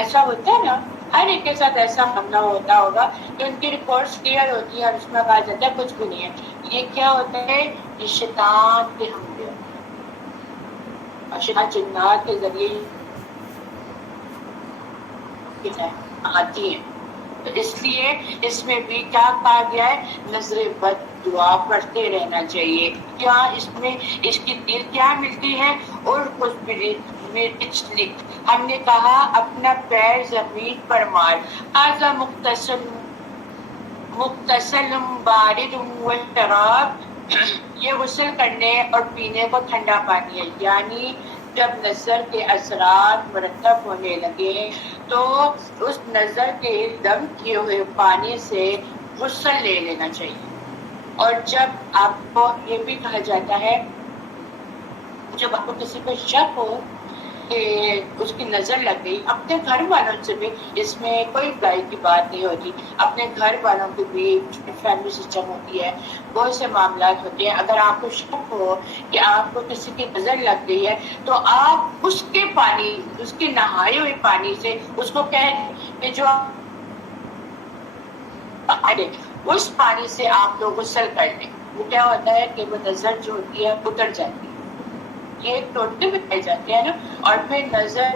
ایسا ہوتا ہے نا, ہر ایک کے ساتھ ایسا معاملہ ہوتا ہوگا کہ ان کی رپورٹس کلیئر ہوتی ہے اور اس میں کہا جاتا ہے کچھ بھی نہیں ہے. یہ کیا ہوتا ہے, یہ شیطان کے حملے ہوتے ہیں, اور شیطان جنات کے ذریعے آتی ہیں. تو اس لیے اس میں بھی کیا کہا گیا ہے, نظر بد دعا پڑھتے رہنا چاہیے. کیا اس میں اس کی دل کیا ملتی ہے, اور کچھ لکھ. ہم نے کہا اپنا پیر زمین پر مار, آزا مختصل بارد و شراب, یہ غسل کرنے اور پینے کو ٹھنڈا پانی ہے. یعنی جب نظر کے اثرات مرتب ہونے لگے تو اس نظر کے دم کیے ہوئے پانی سے غسل لے لینا چاہیے. اور جب آپ کو یہ بھی کہا جاتا ہے, جب آپ کو کسی کو شک ہو کہ اس کی نظر لگ گئی, اپنے گھر والوں سے بھی, اس میں کوئی برائی کی بات نہیں ہوتی, اپنے گھر والوں کی بھی فیملی سسٹم ہوتی ہے, بہت سے معاملات ہوتے ہیں. اگر آپ کو شک ہو کہ آپ کو کسی کی نظر لگ گئی ہے تو آپ اس کے پانی, اس کے نہائے ہوئے پانی سے اس کو کہیں کہ جو اس پانی سے آپ لوگ غسل کر لیں. وہ کیا ہوتا ہے کہ وہ نظر جو ہوتی ہے اتر جاتی ہے. یہ ایک ٹوٹے بتائے جاتے ہیں نا. اور پھر نظر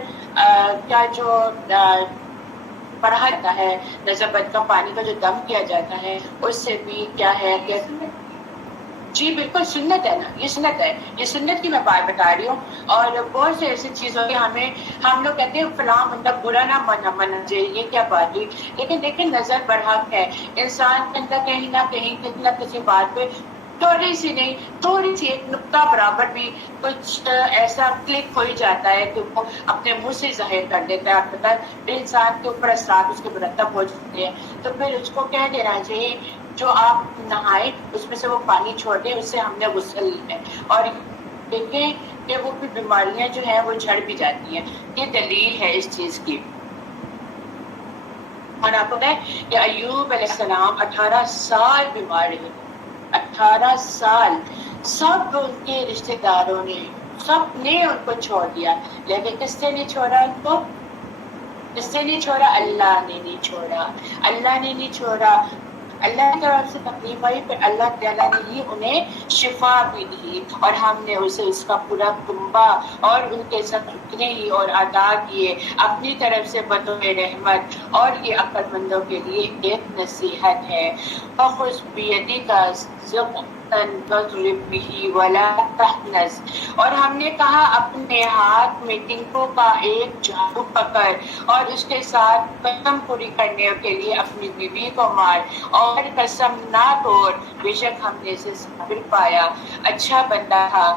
کا جو پڑھا جاتا ہے, نظر بد کا پانی کا جو دم کیا جاتا ہے, اس سے بھی کیا ہے کہ جی بالکل سنت ہے نا, یہ سنت ہے, یہ سنت کی میں بات بتا رہی ہوں. اور بہت سے ایسی چیزوں کے ہم لوگ کہتے ہیں فلاں بندہ برا نہ مانا جائے, یہ کیا بات ہوئی. لیکن دیکھیں نظر برحق ہے, انسان کے اندر کہیں نہ کہیں کسی نہ کسی بات پہ تھوڑی سی نہیں, تھوڑی سی ایک نقطہ برابر بھی کچھ ایسا کلک ہو ہی جاتا ہے کہ وہ اپنے منہ سے ظاہر کر دیتا ہے. آپ پتا ہے انسان کے اوپر اثرات اس کے مرتب ہو جاتے ہیں, تو پھر اس کو کہہ دینا چاہیے جو آپ نہائے اس میں سے وہ پانی چھوڑ دیں, اس سے ہم نے غسل لیا. اور دیکھیں کہ وہ بھی بیماریاں جو ہیں وہ جھڑ بھی جاتی ہیں. یہ دلیل ہے اس چیز کی. اور آپ کو پتہ ہے کہ ایوب علیہ السلام 18 سال بیمار رہے, 18 سال. سب ان کے رشتہ داروں نے, سب نے ان کو چھوڑ دیا, لیکن کس نے نہیں چھوڑا ان کو, کس نے نہیں چھوڑا, اللہ نے نہیں چھوڑا, اللہ نے نہیں چھوڑا. اللہ کی طرف سے تکلیف آئی، پھر اللہ تعالیٰ نے ہی انہیں شفا بھی دی، اور ہم نے اسے اس کا پورا کنبہ اور ان کے ساتھ اتنے ہی اور عطا کیے اپنی طرف سے بطور رحمت، اور یہ عقل مندوں کے لیے ایک نصیحت ہے۔ فخذ بیدک فاضرب به ولا تحنث، اور ہم نے کہا اپنے ہاتھ میں ٹنکوں کا ایک جھاڑو پکڑ، اور اس کے ساتھ قسم پوری کرنے کے لیے اپنی بیوی کو مار، اور قسم نہ توڑ، بے شک ہم نے اسے صابر پایا، اچھا بندہ تھا،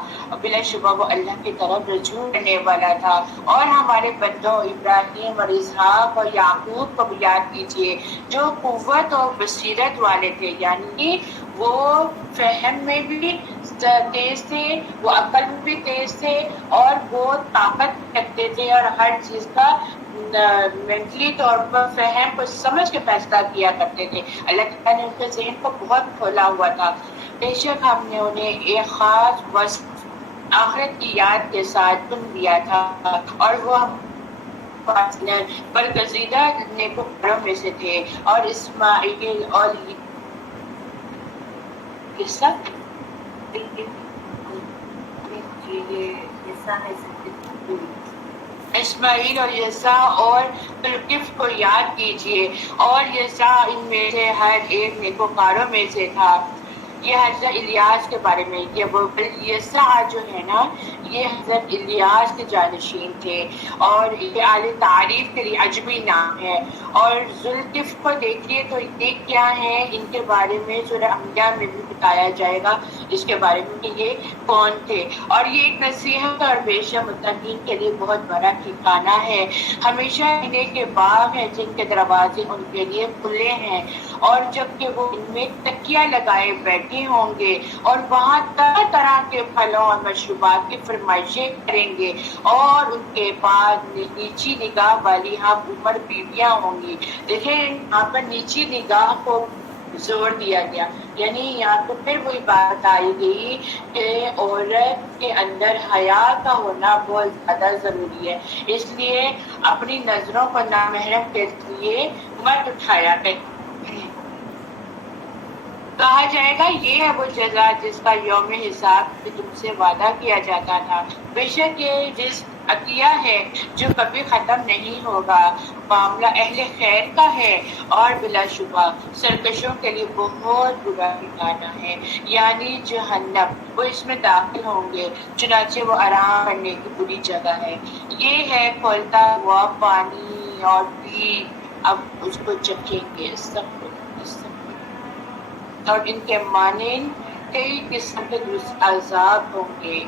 بلا شبہ وہ اللہ کی طرف رجوع کرنے والا تھا۔ اور ہمارے بندوں ابراہیم اور اسحاق اور یعقوب کو بھی یاد کیجیے، جو قوت اور بصیرت والے تھے، یعنی وہ فہم میں بھی تیز تھے، وہ عقل میں بھی تیز تھے، اور وہ طاقت رکھتے تھے، اور ہر چیز کا مینٹلی طور پر فہم کو سمجھ کے فیصلہ کیا کرتے تھے۔ اللہ تعالیٰ نے ان کے ذہن کو بہت کھولا ہوا تھا۔ بے شک ہم نے انہیں ایک خاص وصف آخرت کی یاد کے ساتھ چن دیا تھا، اور وہ برگزیدہ نیکوکاروں میں سے تھے، اور اسماعیل اور اسماعیل اور یسع اور ذوالکفل کو یاد کیجیے، اور یسع ان میں سے ہر ایک نیکوکاروں میں سے تھا۔ یہ حضرت الیاس کے بارے میں، یہ وہ یسع جو ہے نا، یہ حضرت الیاس کے جانشین تھے، اور یہ اعلی تعریف کے لیے عجمی نام ہے۔ اور ذوالکفل کو دیکھیے تو یہ کیا ہے، ان کے بارے میں سورہ انبیاء میں بھی بتایا جائے گا اس کے بارے میں کہ یہ کون تھے، اور یہ ایک نصیحت اور بیشہ متقین کے لیے بہت بڑا ٹھکانہ ہے۔ ہمیشہ انہیں کے باغ ہیں جن کے دروازے ان کے لیے کھلے ہیں، اور جب کہ وہ ان میں تکیہ لگائے بیٹھے ہوں گے، اور وہاں طرح طرح کے پھلوں اور مشروبات کی فرمائشیں کریں گے، اور ان کے بعد نیچی نگاہ والی ہم عمر بیویاں ہوں گی۔ دیکھیں یہاں پر نیچی نگاہ کو زور دیا گیا، یعنی یہاں پر پھر وہی بات آئی گئی کہ عورت کے اندر حیا کا ہونا بہت زیادہ ضروری ہے، اس لیے اپنی نظروں کو نامحرم کے لیے مت اٹھایا کہا جائے گا یہ ہے وہ جزا جس کا یوم حساب سے تم سے وعدہ کیا جاتا تھا۔ بے شک یہ رزق عطیہ ہے جو کبھی ختم نہیں ہوگا، معاملہ اہل خیر کا ہے، اور بلا شبہ سرکشوں کے لیے بہت برا ٹھکانہ ہے، یعنی جہنم، وہ اس میں داخل ہوں گے، چنانچہ وہ آرام کرنے کی بری جگہ ہے۔ یہ ہے کھولتا ہوا پانی اور پیپ، اب اس کو چکھیں گے، اور ان کے مانند کئی قسم کے عذاب ہوں گے۔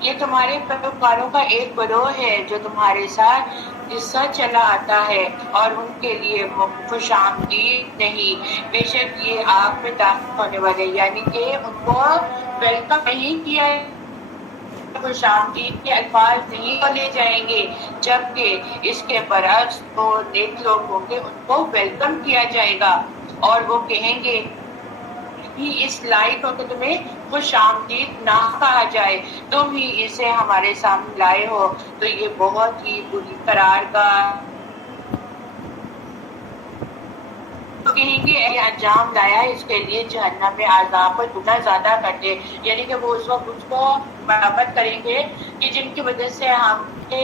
یہ تمہارے پیروکاروں کا ایک گروہ ہے جو تمہارے ساتھ قصہ چلا آتا ہے، اور ان کے لیے خوش آمدید نہیں، بے شک یہ آگ میں داخل ہونے والے، یعنی کہ ان کو ویلکم نہیں کیا، خوش آمدید کے الفاظ نہیں بولے جائیں گے، جبکہ اس کے برعکس وہ نیک لوگ ہوں گے، ان کو ویلکم کیا جائے گا، اور وہ کہیں گے بھی اس لائق ہو کہ تمہیں خوش آمدید نہ کہا جائے، تم ہی اسے ہمارے سامنے لائے ہو، تو یہ بہت ہی بری قرارگاہ کہیں گے یہ انجام لایا ہے، اس کے لیے جہنم میں عذاب کو دگنا زیادہ کرتے، یعنی کہ وہ اس وقت اس کو مرمت کریں گے کہ جن کی وجہ سے ہم نے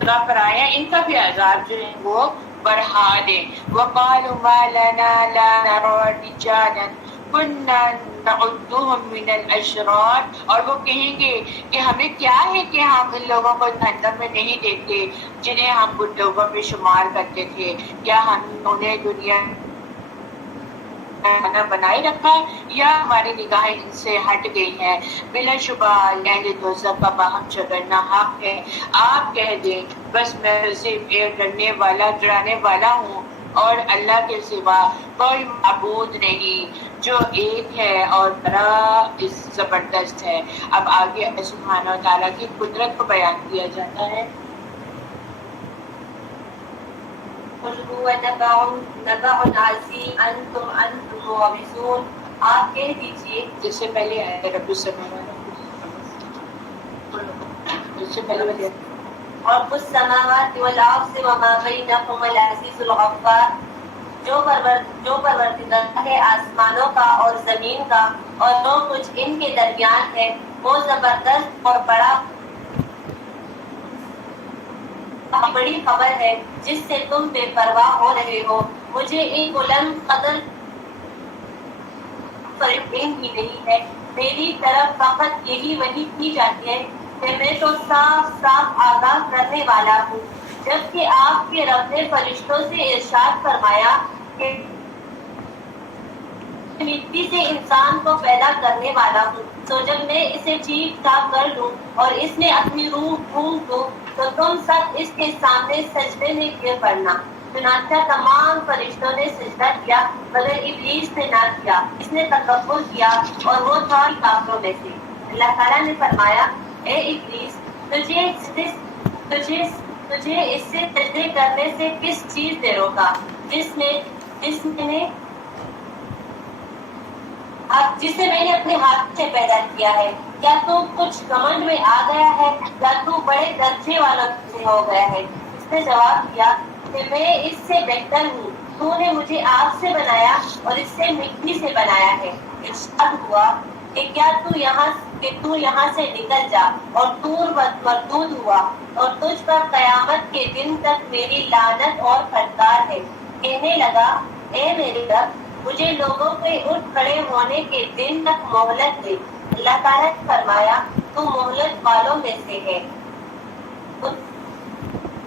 جگہ پر آئے ہیں، ان کا بھی عذاب جو ہے وہ بڑھا دیں۔ وَقَالُوا مَا لَنَا لَا نَرَىٰ رِجَالًا كُنَّا نَعُدُّهُم مِّنَ الْأَشْرَارِ، اور وہ کہیں گے کہ ہمیں کیا ہے کہ ہم ان لوگوں کو جہنم میں نہیں دیکھتے جنہیں ہم ان لوگوں میں شمار کرتے تھے، کیا ہم انہیں دنیا بنائے رکھا یا ہماری نگاہیں ان سے ہٹ گئی ہیں؟ بلا شبہ اہل دوزخ کا باہم جھگڑنا حق ہے۔ آپ کہہ دیں بس میں صرف ایک ڈرانے والا ہوں، اور اللہ کے سوا کوئی معبود نہیں جو ایک ہے اور بڑا زبردست ہے۔ اب آگے اللہ سبحانہ و تعالیٰ کی قدرت کو بیان کیا جاتا ہے۔ قل هو نبأ عظیم انتم عنہ معرضون، آپ کہہ دیجئے، جس سے پہلے آئے رب السماوات جس سے پہلے رب السماوات والارض وما بینہما العزیز الغفار، جو پروردگار ہے آسمانوں کا اور زمین کا اور جو کچھ ان کے درمیان ہے، وہ زبردست اور بڑی خبر ہے جس سے تم بے پرواہ ہو رہے ہو۔ مجھے ایک بلند قدر فریم ہی نہیں ہے، میری طرف فقط یہی وحی کی جاتی ہے کہ میں تو صاف صاف آگاہ کرنے والا ہوں، جبکہ آپ کے رب نے فرشتوں سے ارشاد فرمایا کہ مٹی سے انسان کو پیدا کرنے والا ہوں، تو جب میں اسے ٹھیک ٹھاک کر لوں اور اس میں اپنی روح پھونک دوں تو تم سب اس کے سامنے سجدے میں گر پڑنا۔ چنانچہ تمام فرشتوں نے سجدہ کیا مگر ابلیس نے نہ کیا، اس نے تکبر کیا اور وہ تھا کافروں میں سے۔ اللہ تعالیٰ نے فرمایا، اے ابلیس، تجھے اس سے سجدے کرنے سے کس چیز نے روکا جسے میں نے اپنے ہاتھ سے پیدا کیا ہے؟ کیا تو کچھ گھمنڈ میں آ گیا ہے یا تو بڑے درجے والوں سے ہو گیا ہے؟ اس نے جواب دیا کہ میں اس سے بہتر ہوں، تو نے مجھے آگ سے بنایا اور اس سے مٹی سے بنایا ہے۔ ارشاد ہوا کہ تو یہاں سے نکل جا، اور طور مردود ہوا اور تجھ پر قیامت کے دن تک میری لعنت اور پھٹکار ہے۔ کہنے لگا، اے میرے رب، مجھے لوگوں کے اٹھ کھڑے ہونے کے دن تک مہلت دے۔ اللہ تعالیٰ نے فرمایا، تو مہلت والوں میں سے ہے،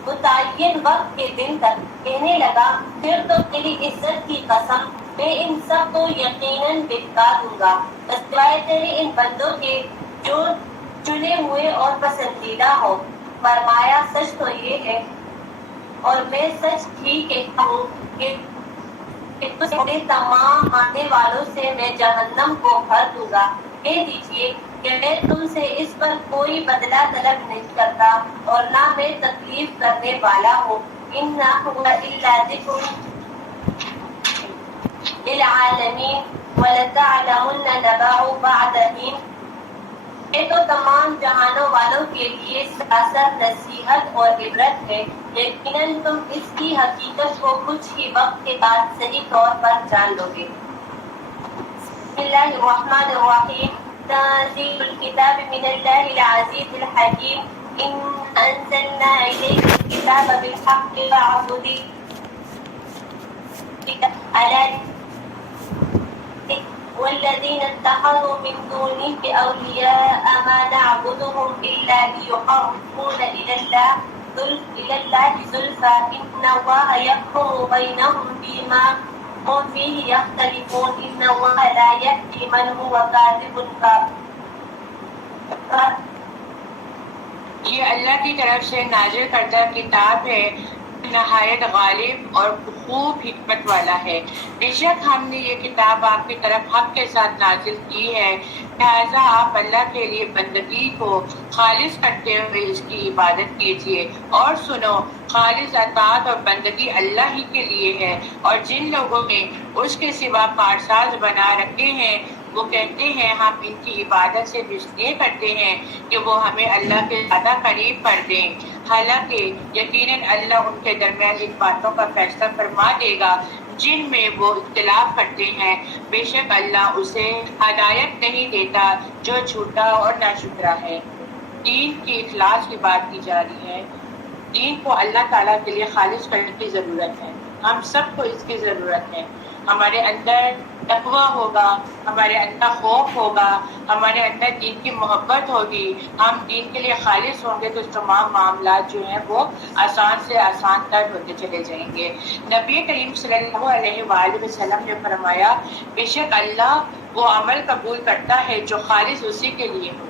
متعین وقت کے دن تک۔ کہنے لگا، پھر تو میری عزت کی قسم، میں ان سب کو یقیناً بھٹکا دوں گا، سوائے تیرے ان بندوں کے جو چنے ہوئے اور پسندیدہ ہو۔ فرمایا، سچ تو یہ ہے اور میں سچ ہی کہتا ہوں کہ تمام آنے والوں سے میں جہنم کو بھر دوں گا۔ کہہ دیجئے کہ میں تم سے اس پر کوئی بدلہ طلب نہیں کرتا اور نہ میں تکلیف کرنے والا ہوں۔ إِنَّ هُوَ إِلَّا ذِكْرٌ لِلْعَالَمِينَ وَلَتَعْلَمُنَّ نَبَأَهُ بَعْدَ حِينٍ۔ یہ تو تمام جہانوں والوں کے لیے سراسر نصیحت اور عبرت ہے، یقیناً تم اس کی حقیقت کو کچھ ہی وقت کے بعد صحیح طور پر جان لو گے۔ بسم اللہ الرحمن الرحیم۔ تنزیل الکتاب من اللہ العزیز الحکیم۔ إِنَّا أَنزَلْنَا إِلَيْكَ الْكِتَابَ بِالْحَقِّ فَاعْبُدِ والذين اتخذوا من دونه أولياء ما نعبدهم إلا ليقربونا إلى الله زلفى إن الله يحكم بينهم فيما هم فيه يختلفون إن الله لا يهدي من هو كاذب یہ اللہ کی طرف سے نازل کردہ کتاب ہے، نہایت غالب اور خوب حکمت والا ہے۔ بے شک ہم نے یہ کتاب آپ کی طرف حق کے ساتھ نازل کی ہے، لہٰذا آپ اللہ کے لیے بندگی کو خالص کرتے ہوئے اس کی عبادت کیجیے، اور سنو، خالص اطاعت اور بندگی اللہ ہی کے لیے ہے، اور جن لوگوں نے اس کے سوا کارساز بنا رکھے ہیں وہ کہتے ہیں ہم ان کی عبادت سے اس لیے کرتے ہیں کہ وہ ہمیں اللہ کے زیادہ قریب کر دیں، حالانکہ یقیناً اللہ ان کے درمیان ان باتوں کا فیصلہ فرما دے گا جن میں وہ اختلاف کرتے ہیں۔ بے شک اللہ اسے ہدایت نہیں دیتا جو جھوٹا اور ناشکرا ہے۔ دین کی اخلاص کی بات کی جا رہی ہے۔ دین کو اللہ تعالیٰ کے لیے خالص کرنے کی ضرورت ہے، ہم سب کو اس کی ضرورت ہے۔ ہمارے اندر تقویٰ ہوگا، ہمارے اندر خوف ہوگا، ہمارے اندر دین کی محبت ہوگی، ہم دین کے لیے خالص ہوں گے تو تمام معاملات جو ہیں وہ آسان سے آسان تر ہوتے چلے جائیں گے۔ نبی کریم صلی اللہ علیہ وآلہ وسلم نے فرمایا، بے شک اللہ وہ عمل قبول کرتا ہے جو خالص اسی کے لیے ہو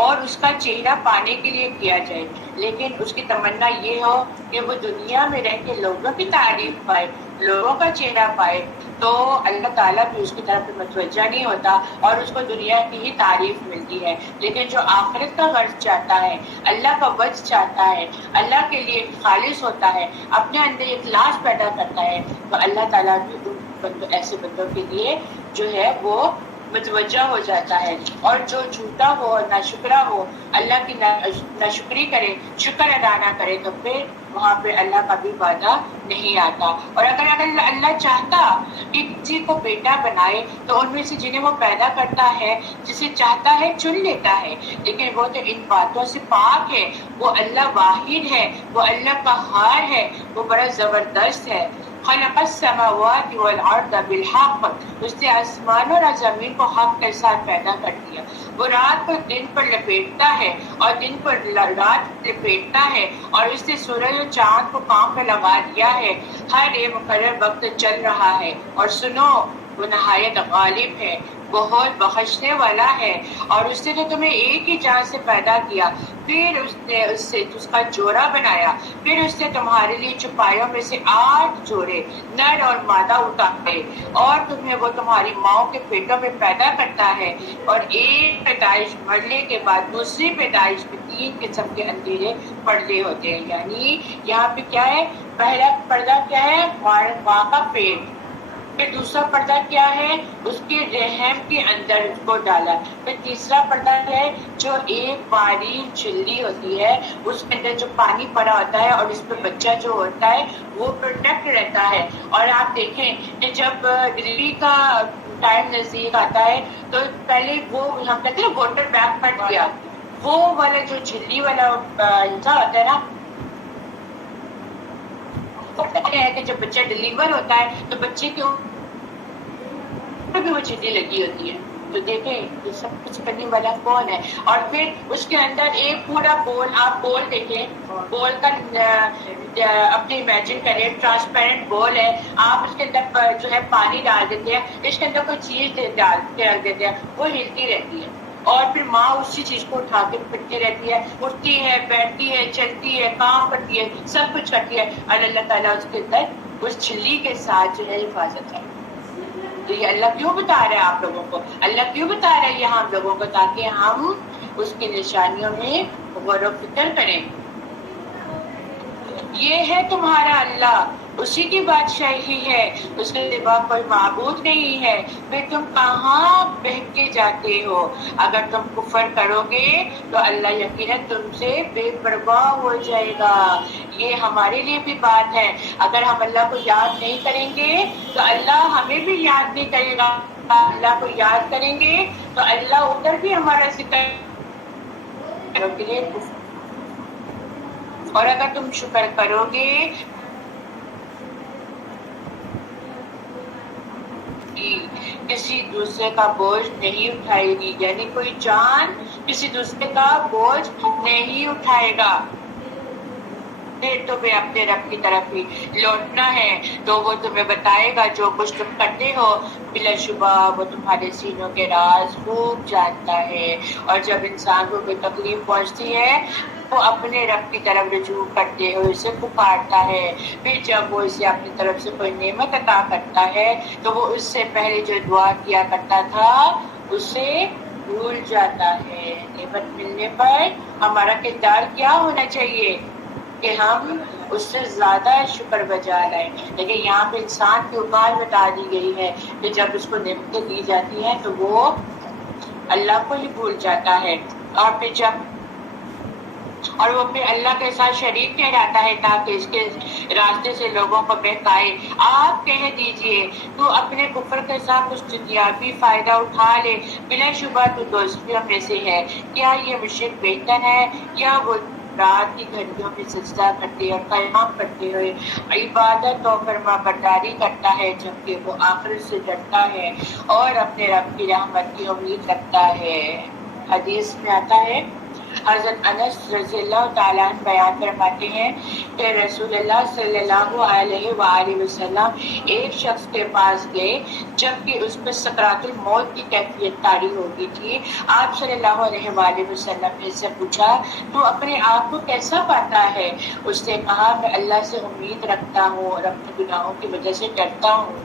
اور اس کا چہرہ پانے کے لیے کیا جائے، لیکن اس کی تمنا یہ ہو کہ وہ دنیا میں رہ کے لوگوں کی تعریف پائے، لوگوں کا چہرہ پائے، تو اللہ تعالیٰ بھی اس کی طرف متوجہ نہیں ہوتا اور اس کو دنیا کی ہی تعریف ملتی ہے۔ لیکن جو آخرت کا غرض چاہتا ہے، اللہ کا وجہ چاہتا ہے، اللہ کے لیے خالص ہوتا ہے، اپنے اندر اخلاص پیدا کرتا ہے، تو اللہ تعالیٰ بھی ایسے بندوں کے لیے جو ہے وہ متوجہ ہو جاتا ہے. اور جو جھوٹا ہو اور ناشکرا ہو، اللہ کی ناشکری کرے، شکر ادا نہ کرے، تو پھر وہاں پہ اللہ کا بھی وعدہ نہیں آتا. اور اگر اللہ چاہتا کہ کسی کو بیٹا بنائے تو ان میں سے جنہیں وہ پیدا کرتا ہے، جسے چاہتا ہے چن لیتا ہے. لیکن وہ تو ان باتوں سے پاک ہے. وہ اللہ واحد ہے، وہ اللہ قہار ہے، وہ بڑا زبردست ہے. خلق السماوات والارض بالحق، اس نے آسمان اور زمین کو حق کے ساتھ پیدا کر دیا. وہ رات کو دن پر لپیٹتا ہے اور دن پر رات لپیٹتا ہے، اور اس نے سورج اور چاند کو کام پہ لگا دیا ہے. ہر ایک مقرر وقت چل رہا ہے. اور سنو، وہ نہایت غالب ہے، بہت بخشنے والا ہے. اور اس نے تو تمہیں ایک ہی جان سے پیدا کیا، پھر اس نے اس سے اس کا جوڑا بنایا، پھر اس نے تمہارے لیے چوپایوں میں سے 8 جوڑے نر اور مادہ اتارے، اور تمہیں وہ تمہاری ماؤں کے پیٹوں میں پیدا کرتا ہے. اور ایک پیدائش مرنے کے بعد دوسری پیدائش میں 3 قسم کے اندھیرے پردے ہوتے ہیں. یعنی یہاں پہ کیا ہے؟ پہلا پردہ کیا ہے؟ ماں کا پیٹ. پھر دوسرا پردہ کیا ہے؟ اس کے رحم کے اندر اس کو ڈالا. پھر تیسرا پردہ ہے جو ایک باریک جھلی ہوتی ہے، اس کے اندر جو پانی پڑا ہوتا ہے اور اس پہ بچہ جو ہوتا ہے وہ پروٹیکٹ رہتا ہے. اور آپ دیکھیں کہ جب ڈلیوری کا ٹائم نزدیک آتا ہے تو پہلے وہ ہم کہتے ہیں واٹر بیگ پٹ گیا، وہ والا جو جھلی والا حصہ ہوتا ہے نا، ہے کہ جب بچہ ڈلیور ہوتا ہے تو بچے کے اوپر بھی وہ چھٹی لگی ہوتی ہے. تو دیکھیں یہ سب کچھ کرنے والا کون ہے. اور پھر اس کے اندر ایک پورا بول، آپ بول دیکھیں، بول کا اپنے امیجن کریں، ٹرانسپیرنٹ بول ہے، آپ اس کے اندر جو ہے پانی ڈال دیتے ہیں، اس کے اندر کوئی چیز ڈال کے رکھ دیتے ہیں، وہ ہلتی رہتی ہے. اور پھر ماں اسی چیز کو اٹھا کے پھرتی رہتی ہے، اٹھتی ہے، بیٹھتی ہے، چلتی ہے، کام کرتی ہے، سب کچھ کرتی ہے. اور اللہ تعالیٰ اس کے اندر اس چھلی کے ساتھ جو ہے حفاظت ہے. تو یہ اللہ کیوں بتا رہا ہے آپ لوگوں کو؟ اللہ کیوں بتا رہا ہے یہاں ہم لوگوں کو؟ تاکہ ہم اس کی نشانیوں میں غور و فکر کریں. یہ ہے تمہارا اللہ، اسی کی بادشاہی ہے، اس کے سوا کوئی معبود نہیں ہے. پھر تم کہاں بہکے جاتے ہو؟ اگر تم کفر کرو گے تو اللہ یقیناً تم سے بے پرواہ ہو جائے گا. یہ ہمارے لیے بھی بات ہے، اگر ہم اللہ کو یاد نہیں کریں گے تو اللہ ہمیں بھی یاد نہیں کرے گا. اللہ کو یاد کریں گے تو اللہ ادھر بھی ہمارا ذکر کرو گے. اور اگر تم شکر کرو گے کسی دوسرے کا بوجھ نہیں اٹھائے گی، یعنی کوئی جان کسی دوسرے کا بوجھ نہیں اٹھائے گا. پھر تمہیں اپنے رب کی طرف ہی لوٹنا ہے، تو وہ تمہیں بتائے گا جو کچھ تم کرتے ہو. بلا شبہ وہ تمہارے سینوں کے راز خوب جانتا ہے. اور جب انسان کو کوئی تکلیف پہنچتی ہے وہ اپنے رب کی طرف رجوع کرتے ہوئے اسے پکارتا ہے. پھر جب وہ اسے اپنی طرف سے کوئی نعمت عطا کرتا ہے تو وہ اس سے پہلے جو دعا کیا کرتا تھا اسے بھول جاتا ہے. نعمت ملنے پر ہمارا کردار کیا ہونا چاہیے کہ ہم اس سے زیادہ شکر بجا لائیں. لیکن یہاں پہ انسان کی اوقات بتا دی گئی ہے کہ جب اس کو نعمتیں دی جاتی ہیں تو وہ اللہ کو ہی بھول جاتا ہے. اور وہ پھر اللہ کے ساتھ شریک ٹھہراتا ہے تاکہ اس کے راستے سے لوگوں کو بہکائے. آپ کہہ دیجئے تو اپنے کفر کے ساتھ کچھ دنیاوی فائدہ اٹھا لے، بلا شبہ تو دوستیوں میں سے ہے. کیا یہ مشرک بہتر ہے یا وہ رات کی گھڑیوں میں سجدہ کرتے اور قیام کرتے ہوئے عبادت و فرما برداری کرتا ہے، جبکہ وہ آخرت سے ڈرتا ہے اور اپنے رب کی رحمت کی امید رکھتا ہے. حدیث میں آتا ہے، حضرت انس رضی اللہ تعالیٰ عنہ بیان فرماتے ہیں کہ رسول اللہ صلی اللہ علیہ وآلہ وسلم ایک شخص کے پاس گئے جبکہ اس پر سکرات الموت کی کیفیت طاری ہو گئی تھی. آپ صلی اللہ علیہ وآلہ وسلم نے اس سے پوچھا تو اپنے آپ کو کیسا پاتا ہے؟ اس نے کہا میں اللہ سے امید رکھتا ہوں اور اپنے گناہوں کی وجہ سے ڈرتا ہوں.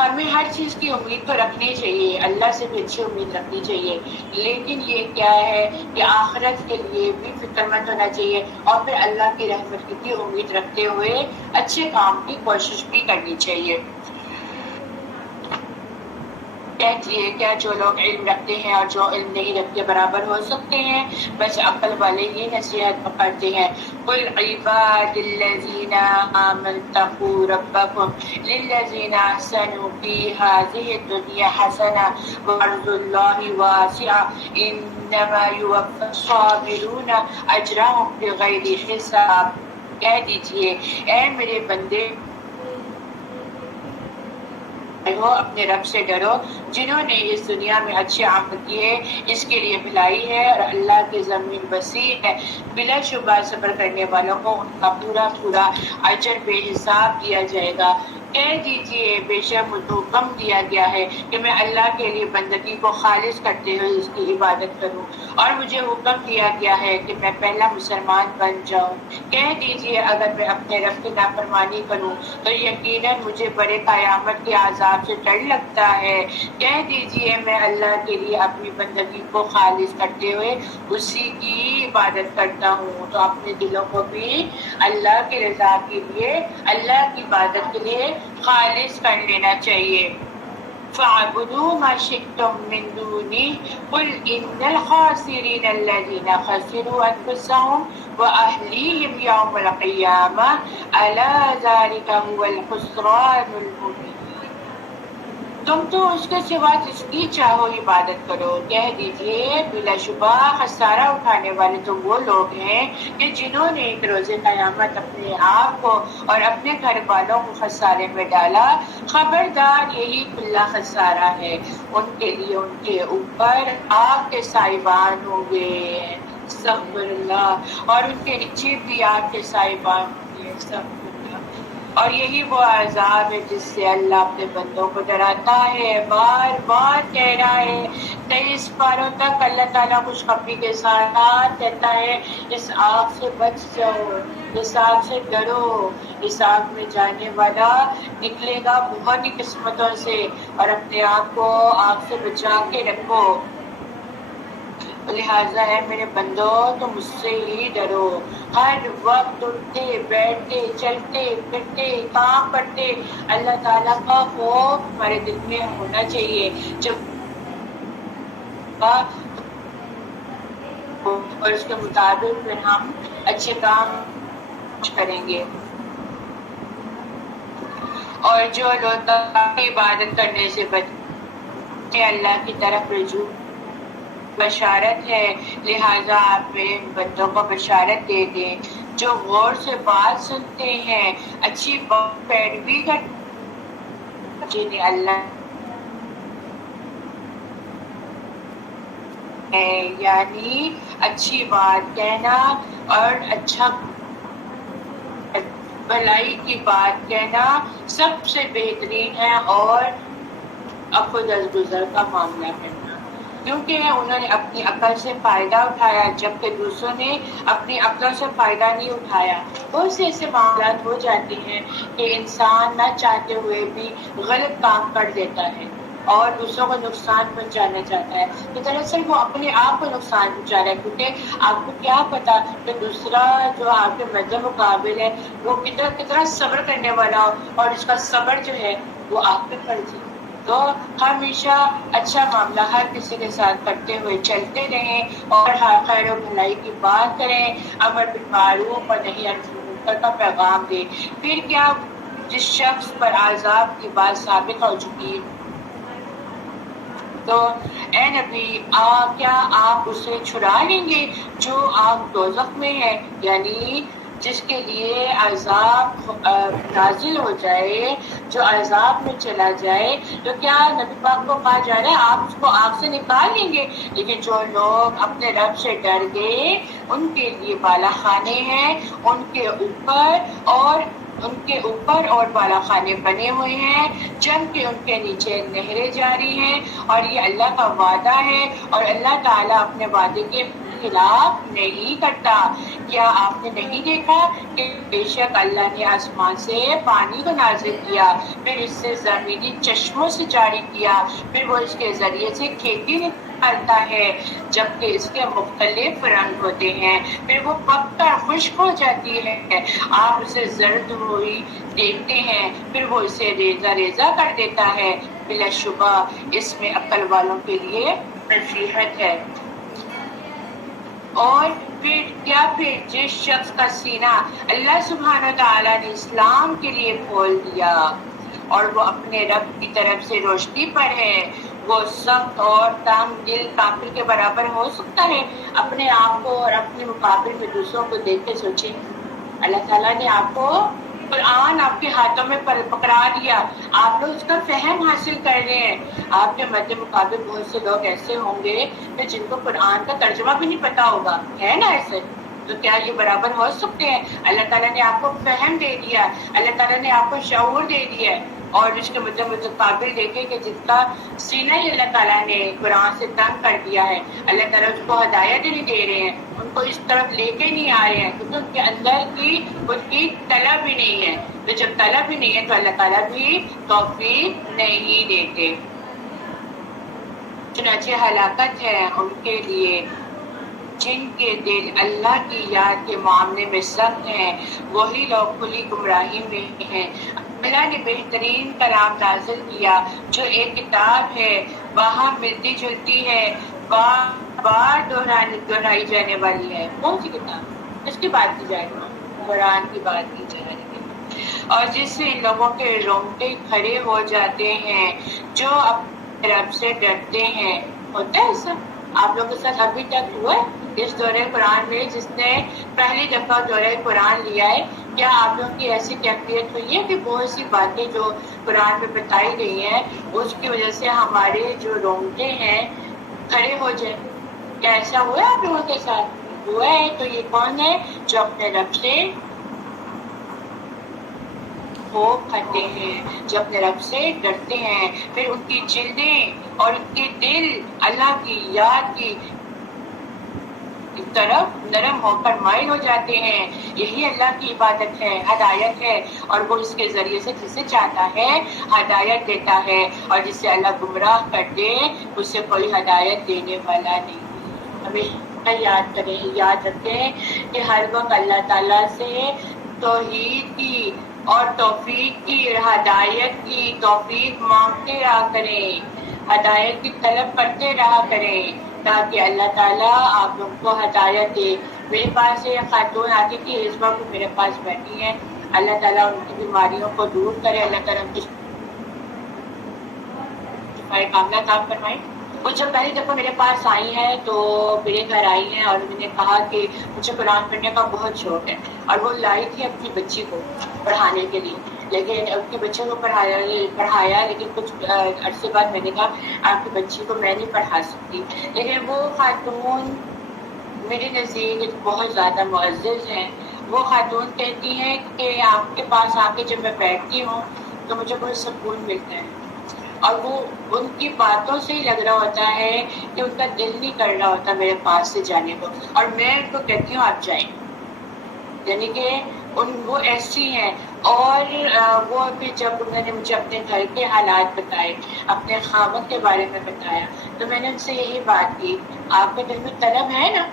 ہمیں ہر چیز کی امید تو رکھنی چاہیے، اللہ سے بھی اچھی امید رکھنی چاہیے، لیکن یہ کیا ہے کہ آخرت کے لیے بھی فکر مند ہونا چاہیے، اور پھر اللہ کی رحمت کی بھی امید رکھتے ہوئے اچھے کام کی کوشش بھی کرنی چاہیے۔ کہتی ہے کیا جو لوگ علم رکھتے ہیں اور جو علم نہیں رکھتے برابر ہو سکتے ہیں؟ بس عقل والے یہ نصیحت پکڑتے ہیں، قل عباد الذین آمنوا اتقوا ربکم للذین احسنوا فی هذه الدنیا حسنہ وارض اللہ واسع انما یوفی الصابرون اجرهم بغیر حساب۔ کہہ دیجئے اے میرے بندے ہو، اپنے رب سے ڈرو، جنہوں نے اس دنیا میں اچھے عمل کیے اس کے لیے بھلائی ہے، اور اللہ کی زمین وسیع ہے، بلا شبہ صبر کرنے والوں کو ان کا پورا پورا اجر بے حساب دیا جائے گا۔ کہہ دیجئے بے شک مجھے حکم دیا گیا ہے کہ میں اللہ کے لیے بندگی کو خالص کرتے ہوئے اس کی عبادت کروں، اور مجھے حکم دیا گیا ہے کہ میں پہلا مسلمان بن جاؤں۔ کہہ دیجئے اگر میں اپنے رب کی نافرمانی کروں تو یقیناً مجھے بڑے قیامت کے عذاب سے ڈر لگتا ہے۔ کہہ دیجئے میں اللہ کے لیے اپنی بندگی کو خالص کرتے ہوئے اسی کی عبادت کرتا ہوں۔ تو اپنے دلوں کو بھی اللہ کی رضا کے لیے، اللہ کی عبادت کے لیے خالص کر لینا چاہیے۔ فَاعْبُدُوا مَا شِئْتُم مِّن دُونِهِ قُلْ إِنَّ الْخَاسِرِينَ الَّذِينَ خَسِرُوا أَنفُسَهُمْ وَأَهْلِيهِمْ يَوْمَ الْقِيَامَةِ أَلَا ذَلِكَ هُوَ الْخُسْرَانُ الْمُبِينُ۔ تم تو اس کے سوا جس کی چاہو عبادت کرو۔ کہہ دیجئے بلا شبہ خسارہ اٹھانے والے تو وہ لوگ ہیں کہ جنہوں نے ایک روز قیامت اپنے آپ کو اور اپنے گھر والوں کو خسارے میں ڈالا۔ خبردار یہی کھلا خسارہ ہے، ان کے لیے ان کے اوپر آگ کے سائبان ہوں گے، استغفر اللہ، اور ان کے نیچے بھی آگ کے سائبان ہوں گے، استغفر اللہ۔ اور یہی وہ عذاب ہے جس سے اللہ اپنے بندوں کو ڈراتا ہے، بار بار کہہ رہا ہے، 23 پاروں تک اللہ تعالیٰ خوشخبری کے ساتھ کہتا ہے اس آگ سے بچ جاؤ، اس آگ سے ڈرو، اس آگ میں جانے والا نکلے گا بہت ہی قسمتوں سے، اور اپنے آپ کو آگ سے بچا کے رکھو۔ لہٰذا ہے میرے بندو تم مجھ سے ہی ڈرو، ہر وقت اٹھتے بیٹھتے چلتے پھرتے کام کرتے اللہ تعالیٰ کا خوف ہمارے دل میں ہونا چاہیے، جب اور اس کے مطابق پھر ہم اچھے کام کریں گے۔ اور جو لوگ عبادت کرنے سے بچے اللہ کی طرف رجوع بشارت ہے، لہٰذا آپ میرے بندوں کو بشارت دے دیں جو غور سے بات سنتے ہیں، اچھی پیروی کرتے جنہیں اللہ ہے، یعنی اچھی بات کہنا اور اچھا بھلائی کی بات کہنا سب سے بہترین ہے، اور عفو درگزر کا معاملہ کرنا، کیونکہ انہوں نے اپنی عقل سے فائدہ اٹھایا جبکہ دوسروں نے اپنی عقلوں سے فائدہ نہیں اٹھایا۔ بہت سے ایسے معاملات ہو جاتے ہیں کہ انسان نہ چاہتے ہوئے بھی غلط کام کر دیتا ہے اور دوسروں کو نقصان پہنچانا چاہتا ہے، تو دراصل وہ اپنے آپ کو نقصان پہنچا رہا ہے، کیونکہ آپ کو کیا پتا کہ دوسرا جو آپ کے مد مقابل ہے وہ کتنا صبر کرنے والا ہو، اور اس کا صبر جو ہے وہ آپ پہ پڑ جائے۔ تو ہمیشہ اچھا معاملہ ہر کسی کے ساتھ کرتے ہوئے چلتے رہیں، اور خیر و بھلائی کی بات کریں، امر بالمعروف اور نہی عن المنکر کا پیغام دیں۔ پھر کیا جس شخص پر عذاب کی بات ثابت ہو چکی تو اے نبی کیا آپ اسے چھڑا لیں گے جو آگ دوزخ میں ہے، یعنی جس کے لیے عذاب نازل ہو جائے، جو عذاب میں چلا جائے، تو کیا نبی پاک کو کہا جا رہا ہے آپ اس کو آگ سے نکال لیں گے؟ لیکن جو لوگ اپنے رب سے ڈر گئے ان کے لیے بالا خانے ہیں، ان کے اوپر اور بالا خانے بنے ہوئے ہیں، جم کے ان کے نیچے نہریں جاری ہیں، اور یہ اللہ کا وعدہ ہے، اور اللہ تعالیٰ اپنے وعدے کے خلاف نہیں کرتا۔ کیا آپ نے نہیں دیکھا کہ بے شک اللہ نے آسمان سے پانی کو نازل کیا، پھر اس سے زمینی چشموں سے جاری کیا، پھر وہ اس کے ذریعے سے کھیتی نکالتا ہے جبکہ اس کے مختلف رنگ ہوتے ہیں، پھر وہ پک کر خشک ہو جاتی ہے، آپ اسے زرد ہوئی دیکھتے ہیں، پھر وہ اسے ریزہ ریزہ کر دیتا ہے۔ بلا شبہ اس میں عقل والوں کے لیے نصیحت ہے۔ اور پھر جس شخص کا سینہ اللہ سبحانہ و تعالیٰ نے اسلام کے لیے کھول دیا اور وہ اپنے رب کی طرف سے روشنی پر ہے، وہ سخت اور تنگ دل کافر کے برابر ہو سکتا ہے؟ اپنے آپ کو اور اپنے مقابل میں دوسروں کو دیکھ کے سوچیں، اللہ تعالیٰ نے آپ کو قرآن آپ کے ہاتھوں میں پکڑا دیا، آپ لوگ اس کا فہم حاصل کر رہے ہیں۔ آپ کے مد مقابل بہت سے لوگ ایسے ہوں گے کہ جن کو قرآن کا ترجمہ بھی نہیں پتا ہوگا، ہے نا ایسے؟ تو کیا یہ برابر ہو سکتے ہیں؟ اللہ تعالیٰ نے آپ کو فہم دے دیا، اللہ تعالیٰ نے آپ کو شعور دے دیا ہے، اور اس کے مقابل دیکھیں کہ جس کا سینہ ہی اللہ تعالیٰ نے قرآن سے تنگ کر دیا ہے، اللہ تعالیٰ اس کو ہدایت نہیں دے رہے ہیں، ان کو اس طرف لے کے نہیں آ رہے ہیں، کیونکہ ان کے اندر کی ان کی طلب ہی نہیں ہے۔ تو جب طلب ہی نہیں ہے تو اللہ تعالیٰ بھی توفیق نہیں دیتے۔ چنانچہ ہلاکت ہے ان کے لیے جن کے دل اللہ کی یاد کے معاملے میں سخت ہیں، وہی لوگ کھلی گمراہی میں ہیں۔ اللہ نے بہترین کلام نازل کیا جو ایک کتاب ہے، وہاں ملتی جلتی ہے، بار بار دہرائی جانے والی ہے۔ کون سی کتاب؟ اس کی بات کی جائے گی، قرآن کی بات کی جائے گی، اور جس سے ان لوگوں کے رونگٹے کھڑے ہو جاتے ہیں جو اپنے رب سے ڈرتے ہیں۔ ہوتا ہے ایسا؟ آپ لوگوں کے ساتھ ابھی تک ہوا ہے اس دورہ قرآن میں؟ جس نے پہلی دفعہ دورہ قرآن لیا ہے، کیا آپ لوگوں کی ایسی کیفیت ہوئی ہے کہ بہت سی باتیں جو قرآن میں بتائی گئی ہیں اس کی وجہ سے ہمارے جو رونگٹے ہیں کھڑے ہو جائیں؟ کیا ایسا ہوا ہے آپ لوگوں کے ساتھ؟ ہوا ہے تو یہ کون ہے؟ جو اپنے رب سے خوف کھاتے ہیں، جو اپنے رب سے ڈرتے ہیں، پھر ان کی جلدیں اور ان کے دل اللہ کی یاد کی طرف نرم ہو کر مائل ہو جاتے ہیں۔ یہی اللہ کی عبادت ہے، ہدایت ہے، اور وہ اس کے ذریعے سے جسے چاہتا ہے ہدایت دیتا ہے، اور جسے اللہ گمراہ کر دے اسے کوئی ہدایت دینے والا نہیں۔ ہمیں یاد کریں، یاد رکھیں کہ ہر وقت اللہ تعالیٰ سے توحید کی اور توفیق کی، ہدایت کی توفیق مانگتے رہا کریں، ہدایت کی طلب کرتے رہا کریں تاکہ اللہ تعالیٰ آپ لوگوں کو ہدایت دے۔ میرے پاس ایک خاتون آتی تھی، اس وقت میرے پاس بیٹھی ہیں، اللہ تعالیٰ ان کی بیماریوں کو دور کرے، اللہ تعالیٰ ان کی کامنا کام فرمائے۔ وہ جب پہلی دفعہ میرے پاس آئی ہیں تو میرے گھر آئی ہیں اور انہوں نے کہا کہ مجھے قرآن پڑھنے کا بہت شوق ہے، اور وہ لائی تھی اپنی بچی کو پڑھانے کے لیے، لیکن ان کے بچے کو پڑھایا لیکن کچھ عرصے بعد میں نے کہا آپ کی بچی کو میں نہیں پڑھا سکتی۔ لیکن وہ خاتون میرے نزدیک بہت زیادہ معزز ہیں۔ وہ خاتون کہتی ہیں کہ آپ کے پاس آ کے جب میں بیٹھتی ہوں تو مجھے بہت سکون ملتا ہے، اور وہ ان کی باتوں سے ہی لگ رہا ہوتا ہے کہ ان کا دل نہیں کر رہا ہوتا میرے پاس سے جانے کو، اور میں ان کو کہتی ہوں آپ جائیں، یعنی کہ وہ ایسی ہیں۔ اور وہ پھر جب انہوں نے مجھے اپنے گھر کے حالات بتائے، اپنے خاوند کے بارے میں بتایا، تو میں نے ان سے یہی بات کی، آپ کے دل میں طلب ہے نا،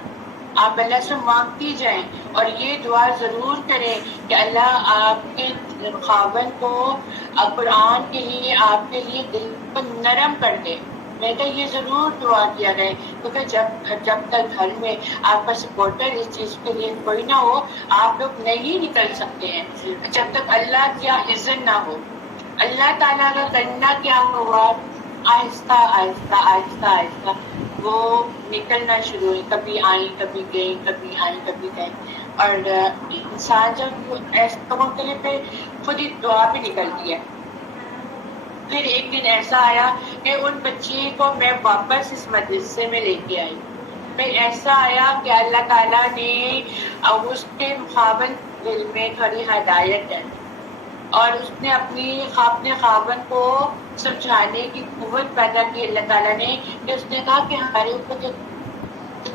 آپ اللہ سے مانگتی جائیں، اور یہ دعا ضرور کریں کہ اللہ آپ کے خاوند کو قرآن کے لیے آپ کے لیے دل کو نرم کر دے۔ میں کہ یہ ضرور دعا کیا گئے، کیونکہ جب تک گھر میں آپ کا سپورٹر اس چیز کے لیے کوئی نہ ہو، آپ لوگ نہیں نکل سکتے ہیں، جب تک اللہ کیا اذن نہ ہو۔ اللہ تعالیٰ کا کرنا کیا ہوا، آہستہ آہستہ آہستہ آہستہ وہ نکلنا شروع ہوئی، کبھی آئیں کبھی گئیں، کبھی آئیں کبھی گئیں، اور انسان جب ایسے لوگوں کے لیے پھر خود ہی دعا بھی نکلتی ہے۔ پھر ایک دن ایسا آیا کہ ان بچی کو میں واپس اس مدرسے میں لے کے آئی۔ پھر ایسا آیا کہ اللہ تعالیٰ نے اس کے خاوند دل میں تھوڑی ہدایت ہے، اور اس نے اپنے خاوند کو سمجھانے کی قوت پیدا کی اللہ تعالیٰ نے، کہ اس نے کہا کہ ہمارے اوپر جو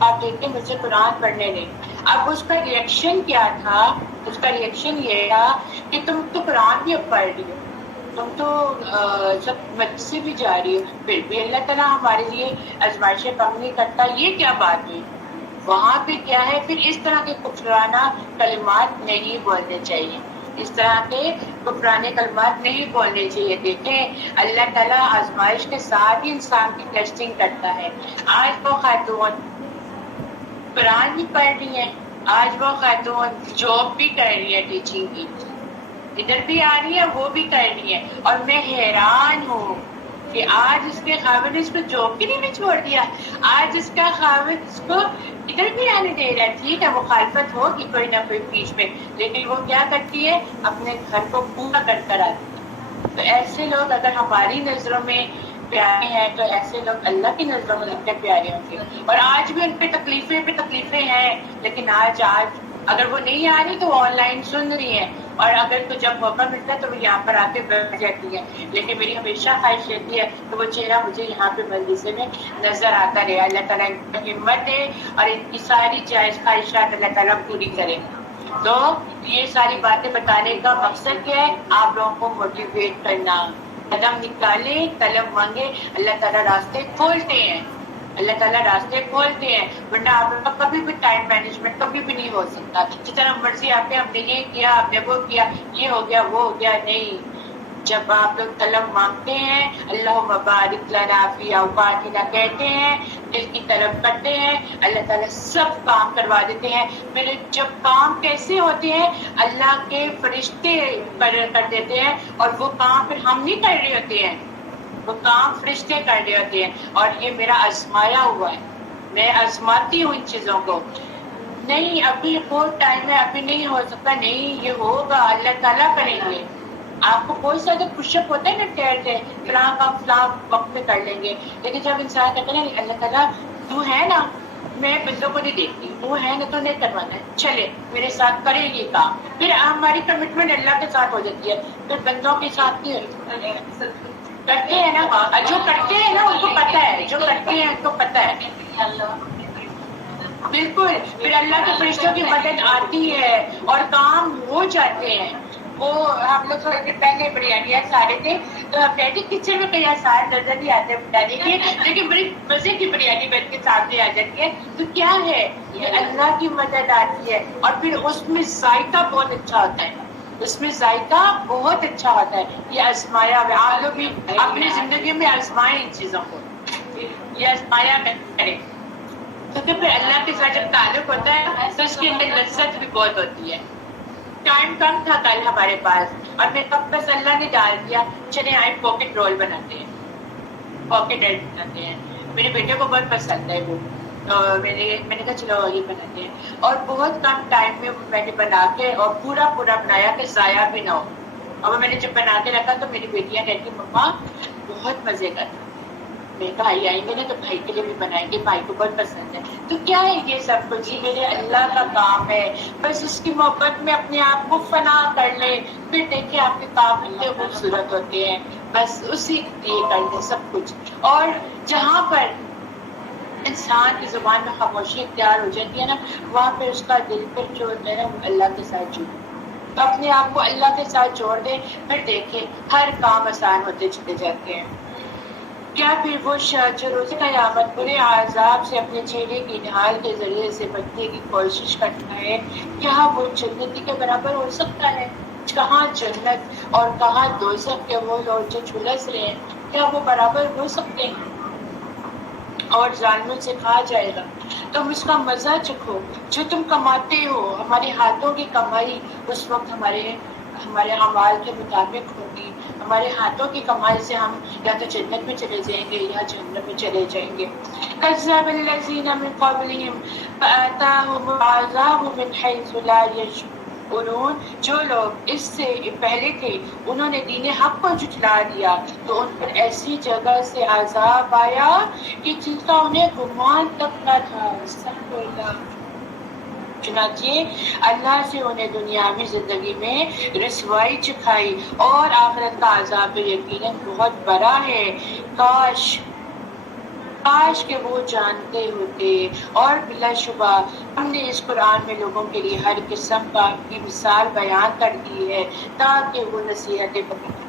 آپ دیکھیں مجھے قرآن پڑھنے دیں. اب اس کا ریئیکشن کیا تھا؟ اس کا ریئیکشن یہ تھا کہ تم تو قرآن بھی اب پڑھ رہی ہو, تم تو سب مدرسے بھی جا رہی ہو, پھر بھی اللہ تعالیٰ ہمارے لیے آزمائشیں کم نہیں کرتا, یہ کیا بات ہوئی؟ وہاں پہ کیا ہے, پھر اس طرح کے کفرانہ کلمات نہیں بولنے چاہیے, اس طرح کے کفرانے کلمات نہیں بولنے چاہیے. دیکھیں اللہ تعالیٰ آزمائش کے ساتھ ہی انسان کی ٹیسٹنگ کرتا ہے. آج وہ خاتون قرآن بھی پڑھ رہی ہیں, آج وہ خاتون جاب بھی کر رہی ہے ٹیچنگ کی, ادھر بھی آ رہی ہے وہ بھی کر رہی ہے, اور میں حیران ہوں کہ آج اس کے خاوند اس کو جاب کے لیے بھی چھوڑ دیا, آج اس کا خاوند اس کو ادھر بھی آنے دے رہا ہے. ٹھیک ہے مخالفت ہوگی کوئی نہ کوئی بیچ میں, لیکن وہ کیا کرتی ہے, اپنے گھر کو پورا کر آتی ہے. تو ایسے لوگ اگر ہماری نظروں میں پیارے ہیں تو ایسے لوگ اللہ کی نظروں میں کتنے پیارے ہوں گے. اور آج بھی ان پہ تکلیفیں ہیں, لیکن آج اگر وہ نہیں آ رہی تو وہ آن لائن سن رہی ہیں, اور اگر تو جب موقع ملتا ہے تو وہ یہاں پر آ کے بیٹھ جاتی ہے. لیکن میری ہمیشہ خواہش رہتی ہے کہ وہ چہرہ مجھے یہاں پہ مجلسے میں نظر آتا رہے. اللہ تعالیٰ ان کو ہمت دے اور ان کی ساری جائز خواہشات اللہ تعالیٰ پوری کرے. تو یہ ساری باتیں بتانے کا مقصد کیا ہے, آپ لوگوں کو موٹیویٹ کرنا. قدم نکالے, قلم مانگے, اللہ تعالیٰ راستے کھولتے ہیں, اللہ تعالیٰ راستے کھولتے ہیں, ورنہ آپ لوگ کا کبھی بھی ٹائم مینجمنٹ کبھی بھی نہیں ہو سکتا. جتنا مرضی آپ نے, ہم نے یہ کیا, ہم نے وہ کیا, یہ ہو گیا وہ ہو گیا, نہیں. جب آپ لوگ طلب مانگتے ہیں, اللہم بارک لنا فی اوقاتنا کہتے ہیں, دل کی طلب کرتے ہیں, اللہ تعالیٰ سب کام کروا دیتے ہیں. میرے جب کام کیسے ہوتے ہیں, اللہ کے فرشتے کر دیتے ہیں, اور وہ کام پھر ہم نہیں کر رہے ہوتے ہیں, وہ کام فرشتے کر رہے ہوتے ہیں. اور یہ میرا آزمایا ہوا ہے, میں آزماتی ہوں ان چیزوں کو. نہیں ابھی بہت ٹائم ہے, ابھی نہیں ہو سکتا, نہیں یہ ہوگا, اللہ تعالیٰ کریں گے. آپ کو بہت سارے پش اپ ہوتا ہے نا, ٹھہرتے فلاں کام فلاں وقت میں کر لیں گے, لیکن جب انسان کہتا ہے نا اللہ تعالیٰ تو ہے نا, میں بندوں کو نہیں دیکھتی, وہ ہے نا تو نہیں کروانا ہے, چلے میرے ساتھ کرے یہ کام, پھر ہماری کمٹمنٹ اللہ کے ساتھ ہو جاتی ہے, پھر بندوں کے ساتھ نہیں کرتے ہیں نا. جو کرتے ہیں نا ان کو پتہ ہے, جو کرتے ہیں ان کو پتہ ہے. بالکل, پھر اللہ کے فرشتوں کی مدد آتی ہے اور کام ہو جاتے ہیں. وہ ہم لوگ تھوڑے دن پہلے بریانی سارے تھے, تو ہم کہتے کچن میں کئی آسار نظر نہیں آتے بنانے کے, لیکن بڑی مزے کی بریانی بن کے سامنے آ جاتی ہے. تو کیا ہے, یہ اللہ کی مدد آتی ہے, اور پھر اس میں ذائقہ بہت اچھا ہوتا ہے, اس میں ذائقہ بہت اچھا ہوتا ہے. یہ آزمایا ہوا, آپ لوگ بھی اپنی زندگی میں آزمائیں ان چیزوں کو, یہ آزمایا کریں, کیونکہ پھر اللہ کے ساتھ جب تعلق ہوتا ہے تو اس کی اندر لذت بھی بہت ہوتی ہے. ٹائم کم تھا کل ہمارے پاس, اور میں کب بس اللہ نے ڈال دیا, چلے آئے پاکٹ رول بناتے ہیں, پاکٹ رول بناتے ہیں. میرے بیٹے کو بہت پسند ہے وہ, تو میں نے کہا چلو یہ بناتے ہیں, اور بہت کم ٹائم میں میں نے بنا کے اور پورا بنایا کہ ضائع بھی نہ ہو. اور میں نے جب بنا کے رکھا تو میری بیٹیاں کہتی مما بہت مزے کا تھا. میرے بھائی آئیں گے نا تو بھائی کے لیے بھی بنائیں گے, بھائی کو بہت پسند ہے. تو کیا ہے یہ سب کچھ, یہ میرے اللہ کا کام ہے, بس اس کی محبت میں اپنے آپ کو فنا کر لیں, پھر دیکھیں آپ کے کام اتنے خوبصورت ہوتے ہیں. بس اسی لیے کر دیں سب کچھ. اور جہاں پر انسان کی زبان میں خاموشی اختیار ہو جاتی ہے نا, وہاں پہ اس کا دل پھر جو ہوتا ہے نا اللہ کے ساتھ جڑے, تو اپنے آپ کو اللہ کے ساتھ جوڑ دیں, پھر دیکھیں ہر کام آسان ہوتے چلے جاتے ہیں. کیا پھر وہ شخص جو روز قیامت برے عذاب سے اپنے چہرے کی ڈھال کے ذریعے سے بچنے کی کوشش کرتا ہے, کیا وہ جنتی کے برابر ہو سکتا ہے؟ کہاں جنت اور کہاں دوزخ کے وہ لوگ جو جھلس رہے ہیں, کیا وہ برابر ہو سکتے ہیں؟ اور ظالموں سے کہا جائے گا تم اس کا مزہ چکھو جو تم کماتے ہو. ہمارے ہاتھوں کی کمائی اس وقت ہمارے اعمال کے مطابق ہوگی. ہمارے ہاتھوں کی کمائی سے ہم یا تو جنت میں چلے جائیں گے یا جہنم میں چلے جائیں گے. کذب الذین من قبلہم فأتاہم العذاب من حیث لا یشعرون. جو لوگ اس سے پہلے تھے انہوں نے دین حق کو جھٹلا دیا تو ان پر ایسی جگہ سے عذاب آیا کہ جن کا انہیں گمان تک نہ تھا. استغفر اللہ. چنانچہ اللہ سے انہیں دنیاوی زندگی میں رسوائی چکھائی, اور آخرت کا عذاب یقیناً بہت بڑا ہے. کاش کاش کہ وہ جانتے ہوتے. اور بلا شبہ ہم نے اس قرآن میں لوگوں کے لیے ہر قسم کی مثال بیان کر دی ہے تاکہ وہ نصیحتیں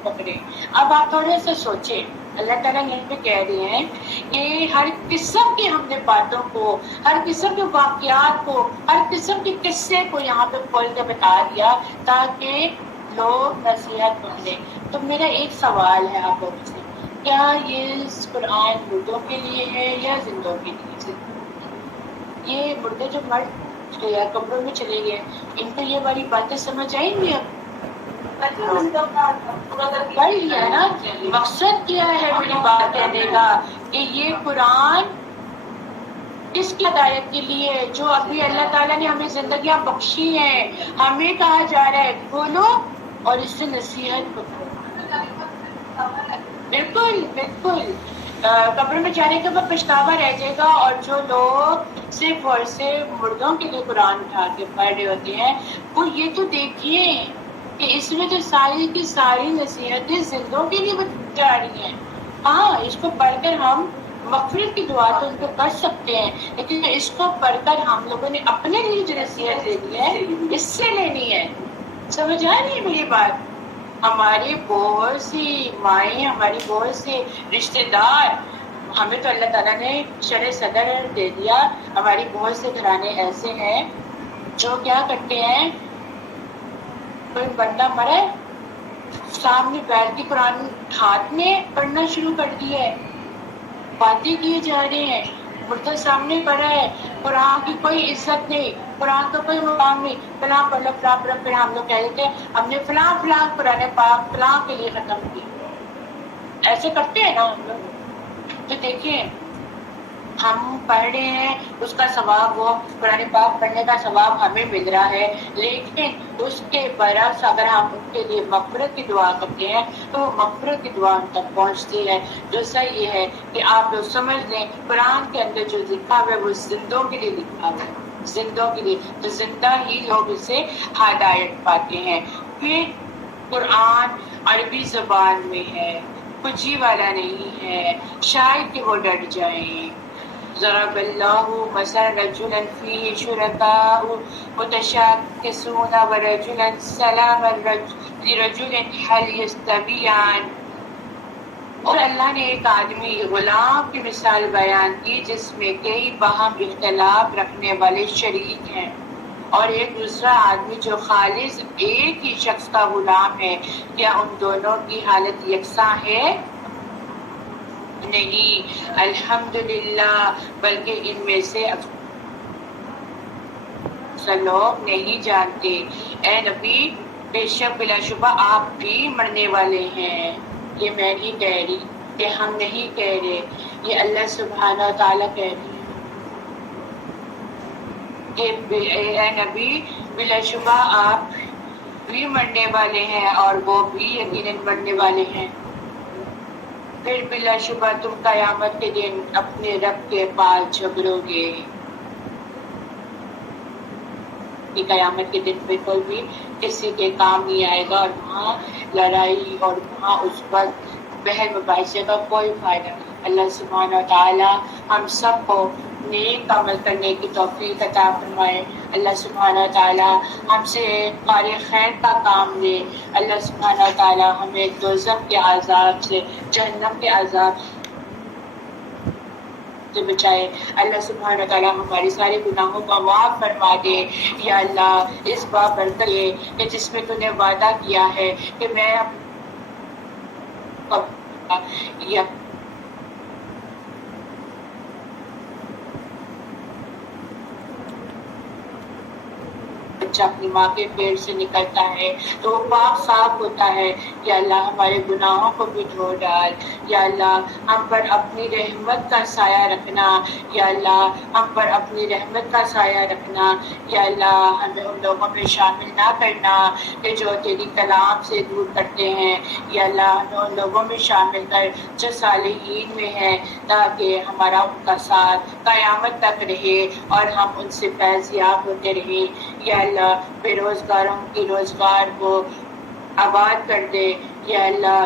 پکڑیں. اب آپ تھوڑے سے سوچیں، اللہ تعالیٰ یہاں پہ کہہ رہے ہیں کہ ہر قسم کی ہم نے باتوں کو، ہر قسم کے واقعات کو، ہر قسم کے قصے کو یہاں پہ کھول کے بتا دیا تاکہ لوگ نصیحت پکڑیں. تو میرا ایک سوال ہے آپ لوگوں سے، کیا یہ قرآن مردوں کے لیے ہے یا زندوں کے لیے؟ یہ مردے جو مر گئے، قبروں میں چلے گئے، ان کو یہ والی باتیں سمجھ آئیں گی؟ اب پڑھ لیا ہے نا. مقصد کیا ہے میری بات کہنے کا کہ یہ قرآن کس کی ہدایت کے لیے؟ جو ابھی اللہ تعالیٰ نے ہمیں زندگیاں بخشی ہیں، ہمیں کہا جا رہا ہے کھولو اور اس سے نصیحت کرو. بالکل بالکل. قبر میں جانے کے بعد پچھتاوا رہ جائے گا. اور جو لوگ صرف اور صرف مردوں کے لیے قرآن اٹھا کے پڑھ رہے ہوتے ہیں، وہ یہ تو دیکھیے کہ اس میں تو ساری کی ساری نصیحتیں زندوں کے لیے جا رہی ہیں. ہاں، اس کو پڑھ کر ہم مغفرت کی دعا تو ان کو کر سکتے ہیں، لیکن اس کو پڑھ کر ہم لوگوں نے اپنے لیے جو نصیحت لینی ہے اس سے لینی ہے. سمجھ آ رہی ہے میری بات؟ ہماری بہت سی مائیں، ہماری بہت سے رشتے دار، ہمیں تو اللہ تعالیٰ نے شرع صدر دے دیا. ہماری بہت سے گھرانے ایسے ہیں جو کیا کرتے ہیں، کوئی بندہ مرے سامنے بیٹھ کے قرآن ہاتھ میں پڑھنا شروع کر دیا ہے، باتیں کیے جا رہے ہیں، مردہ سامنے پڑھا ہے، قرآن کی کوئی عزت نہیں، قرآن کا کوئی مقام نہیں. فلاں پڑھ لو فلاں پڑھ لو، پھر ہم لوگ کہہ دیتے ہیں ہم نے فلاں فلاں قرآن پاک فلاں کے لیے ختم کی. ایسے کرتے ہیں نا ہم لوگ. تو دیکھیں، ہم پڑھ رہے ہیں، اس کا ثواب، وہ قرآن پاک پڑھنے کا ثواب ہمیں مل رہا ہے، لیکن اس کے برعکس اگر ہم ان کے لیے مغفرت کی دعا کرتے ہیں تو وہ مغفرت کی دعا ان تک پہنچتی ہے. دوسرا یہ ہے کہ آپ لوگ سمجھ لیں قرآن کے اندر جو لکھا ہوا ہے وہ زندوں کے لیے لکھا ہوا ہے، زندوں کے لیے. تو زندہ ہی لوگ اسے ہدایت پاتے ہیں. پھر قرآن عربی زبان میں ہے، کجی والا نہیں ہے، شاید کہ وہ ڈر جائیں. ضرب اللہ مثلا رجلا فیہ شرکاء متشاکسون ورجلا سلما لرجل هل یستویان. اور اللہ نے ایک آدمی غلام کی مثال بیان کی جس میں کئی باہم اختلاف رکھنے والے شریک ہیں، اور ایک دوسرا آدمی جو خالص ایک ہی شخص کا غلام ہے، کیا ان دونوں کی حالت یکساں ہے؟ نہیں، الحمدللہ، بلکہ ان میں سے اکثر لوگ نہیں جانتے. اے نبی، بے شک بلا شبہ آپ بھی مرنے والے ہیں. یہ میں نہیں کہہ رہی، کہ ہم نہیں کہہ رہے، یہ اللہ سبحانہ تعالیٰ کہہ رہی ہے کہ اے نبی، بلا شبہ آپ بھی مرنے والے ہیں اور وہ بھی یقیناً مرنے والے ہیں. پھر بلا شبہ تم قیامت کے دن اپنے رب کے پاس جھگڑو گے. کہ قیامت کے دن پہ کوئی بھی کسی کے کام نہیں آئے گا، اور وہاں لڑائی اور وہاں اس وقت بحث مباحثے کا کوئی فائدہ نہیں. اللہ سبحانہ وتعالی ہم سب کو نیک عمل کرنے کی توفیق عطا فرمائے. اللہ سبحانہ وتعالی ہم سے کار خیر کا کام لے. اللہ سبحانہ وتعالی ہمیں دوزخ کے عذاب سے، جہنم کے عذاب سے بچائے. اللہ سبحانہ وتعالی ہمارے سارے گناہوں کا معاف فرما دے. یا اللہ، اس بات برکت دے کہ جس میں تو نے وعدہ کیا ہے کہ میں یا بچہ اپنی ماں کے پیٹ سے نکلتا ہے تو وہ پاک صاف ہوتا ہے. یا اللہ ہمارے گناہوں کو بھی دھو ڈال. یا اللہ ہم پر اپنی رحمت کا سایہ رکھنا. یا اللہ ہم پر اپنی رحمت کا سایہ رکھنا. یا اللہ ہمیں ان لوگوں میں شامل نہ کرنا کہ جو تیری کلام سے دور کرتے ہیں. یا اللہ ہمیں ان لوگوں میں شامل کر جو صالحین میں ہیں، تاکہ ہمارا ان کا ساتھ قیامت تک رہے اور ہم ان سے فیضیاب ہوتے رہیں. یا اللہ بے روزگاروں کی روزگار کو آباد کر دے. یا اللہ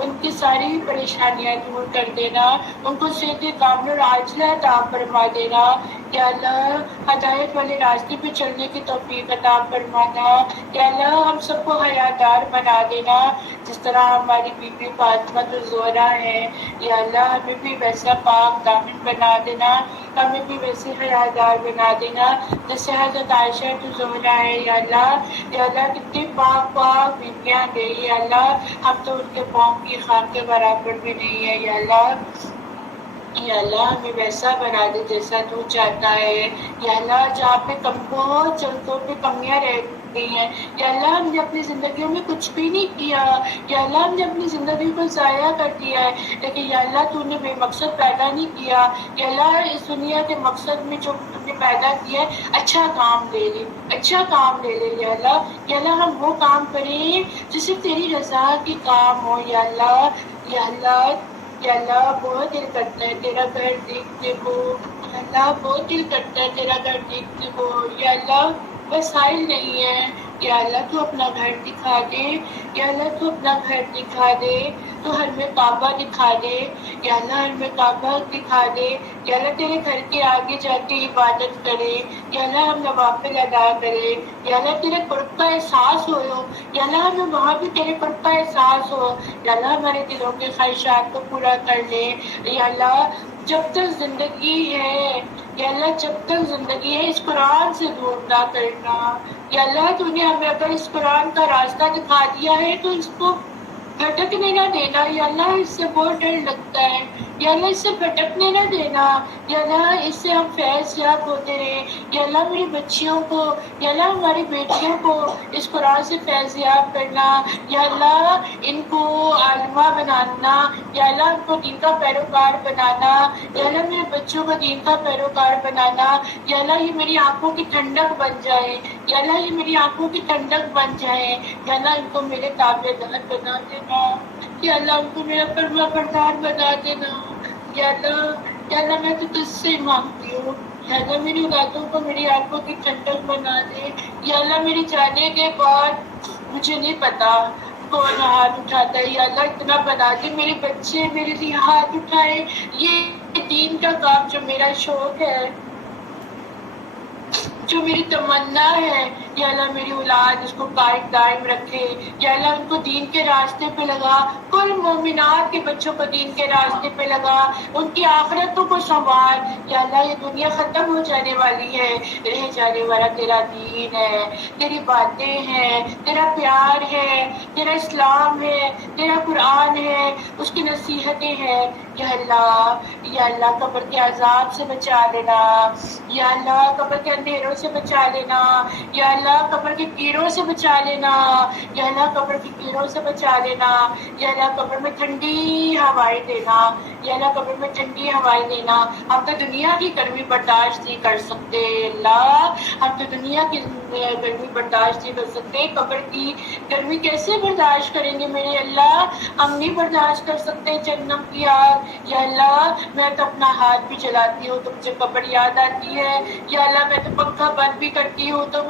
ان کی ساری پریشانیاں دور کر دینا، ان کو صحت کامل اور عاجلہ عطا فرما دینا، یا اللہ ہدایت والے راستے پہ چلنے کی توفیق عطا فرمانا، یا اللہ ہم سب کو حیادار بنا دینا جس طرح ہماری بی بی فاطمہ الزہرا ہے، یا اللہ ہمیں بھی ویسا پاک دامن بنا دینا، ہمیں بھی ویسے حیادار بنا دینا جیسے حضرت عائشہ الزہرا ہے، یا اللہ کتنی پاک پاک بیویاں گئی، یا اللہ ہم تو ان کے پاؤں کی خاک کے برابر بھی نہیں ہے، یا اللہ ہمیں ویسا بنا دے جیسا تو چاہتا ہے، یا اللہ جہاں پہ بہت جگہوں پہ کمیاں رہ گئی ہیں، یا اللہ ہم نے اپنی زندگیوں میں کچھ بھی نہیں کیا، یا اللہ ہم نے اپنی زندگی کو ضائع کر دیا ہے، لیکن یا اللہ تو نے بے مقصد پیدا نہیں کیا، یا اللہ اس دنیا کے مقصد میں جو تم نے پیدا کیا ہے اچھا کام لے لے، اچھا کام لے لے، یا اللہ ہم وہ کام کریں جسے تیری رضا کی کام ہو، یا اللہ بہت دل کرتا ہے تیرا گھر دیکھنے کو، یا اللہ بہت دل کرتا ہے تیرا گھر دیکھنے کو، یا اللہ وسائل نہیں ہے، یا اللہ تو اپنا گھر دکھا دے، یا اللہ تو اپنا گھر دکھا دے، تو ہر میں کعبہ دکھا دے، یا اللہ ہر میں کعبہ دکھا دے، یا اللہ تیرے گھر کے آگے جا کے عبادت کرے، یا اللہ ہم نوافل ادا کرے، یا اللہ تیرے قرب کا احساس ہو، یا اللہ ہمیں وہاں بھی تیرے قرب کا احساس ہو، یا اللہ ہمارے دلوں کے خواہشات کو پورا کر لے، یا اللہ جب تک زندگی ہے، یا اللہ جب تک زندگی ہے اس قرآن سے دور نہ کرنا، یا اللہ تو نے ہمیں اگر اس قرآن کا راستہ دکھا دیا ہے تو اس کو بھٹکنے نہ دینا، یا اللہ اس سے بہت ڈر لگتا ہے، یا اللہ اس سے بھٹکنے نہ دینا، یا اللہ اس سے ہم فیض یاب ہوتے رہے، یا اللہ میری بچیوں کو، یا اللہ ہماری بیٹیوں کو اس قرآن سے فیض یاب کرنا، یا اللہ ان کو عالمہ بنانا، یا اللہ ان کو دین کا پیروکار بنانا، یا اللہ میرے بچوں کو دین کا پیروکار بنانا، یا اللہ یہ میری آنکھوں کی ٹھنڈک بن جائے، یا اللہ یہ میری آنکھوں کی ٹھنڈک بن جائے، یا اللہ ان کو میرے تابع دار بنا دینا، یا اللہ ان کو میرا فرما بردار بنا دینا، یا اللہ میں تو تجھ سے مانگتی ہوں، یا اللہ میری اولادوں کو میری آنکھوں کی ٹھنڈک بنا دے، یا اللہ میری جانے کے بعد مجھے نہیں پتا کون ہاتھ اٹھاتا ہے، یا اللہ اتنا بنا دے میرے بچے میرے لیے ہاتھ اٹھائے، یہ دین کا کام جو میرا شوق ہے، جو میری تمنا ہے، یا اللہ میری اولاد اس کو قائم دائم رکھے، یا اللہ ان کو دین کے راستے پہ لگا، کل مومنات کے بچوں کو دین کے راستے پہ لگا، ان کی آخرتوں کو سنوار، یا اللہ یہ دنیا ختم ہو جانے والی ہے، رہ جانے والا تیرا دین ہے، تیری باتیں ہیں، تیرا پیار ہے، تیرا اسلام ہے، تیرا قرآن ہے، اس کی نصیحتیں ہیں، یا اللہ قبر کے عذاب سے بچا لینا، یا اللہ قبر کے اندھیروں سے بچا لینا، یا اللہ قبر کے کیڑوں سے بچا لینا، یا اللہ قبر کے کیڑوں سے بچا لینا، یا اللہ قبر میں ٹھنڈی ہوائیں دینا، یا اللہ قبر میں ٹھنڈی ہوائیں دینا، ہم تو دنیا کی گرمی برداشت نہیں کر سکتے، اللہ ہم تو دنیا کی گرمی برداشت نہیں کر سکتے، قبر کی گرمی کیسے برداشت کریں گے میرے اللہ، ہم نہیں برداشت کر سکتے جہنم کی آگ، یا اللہ میں تو اپنا ہاتھ بھی چلاتی ہوں تو مجھے قبر یاد آتی ہے، یا اللہ میں تو پنکھا بند بھی کرتی ہوں تو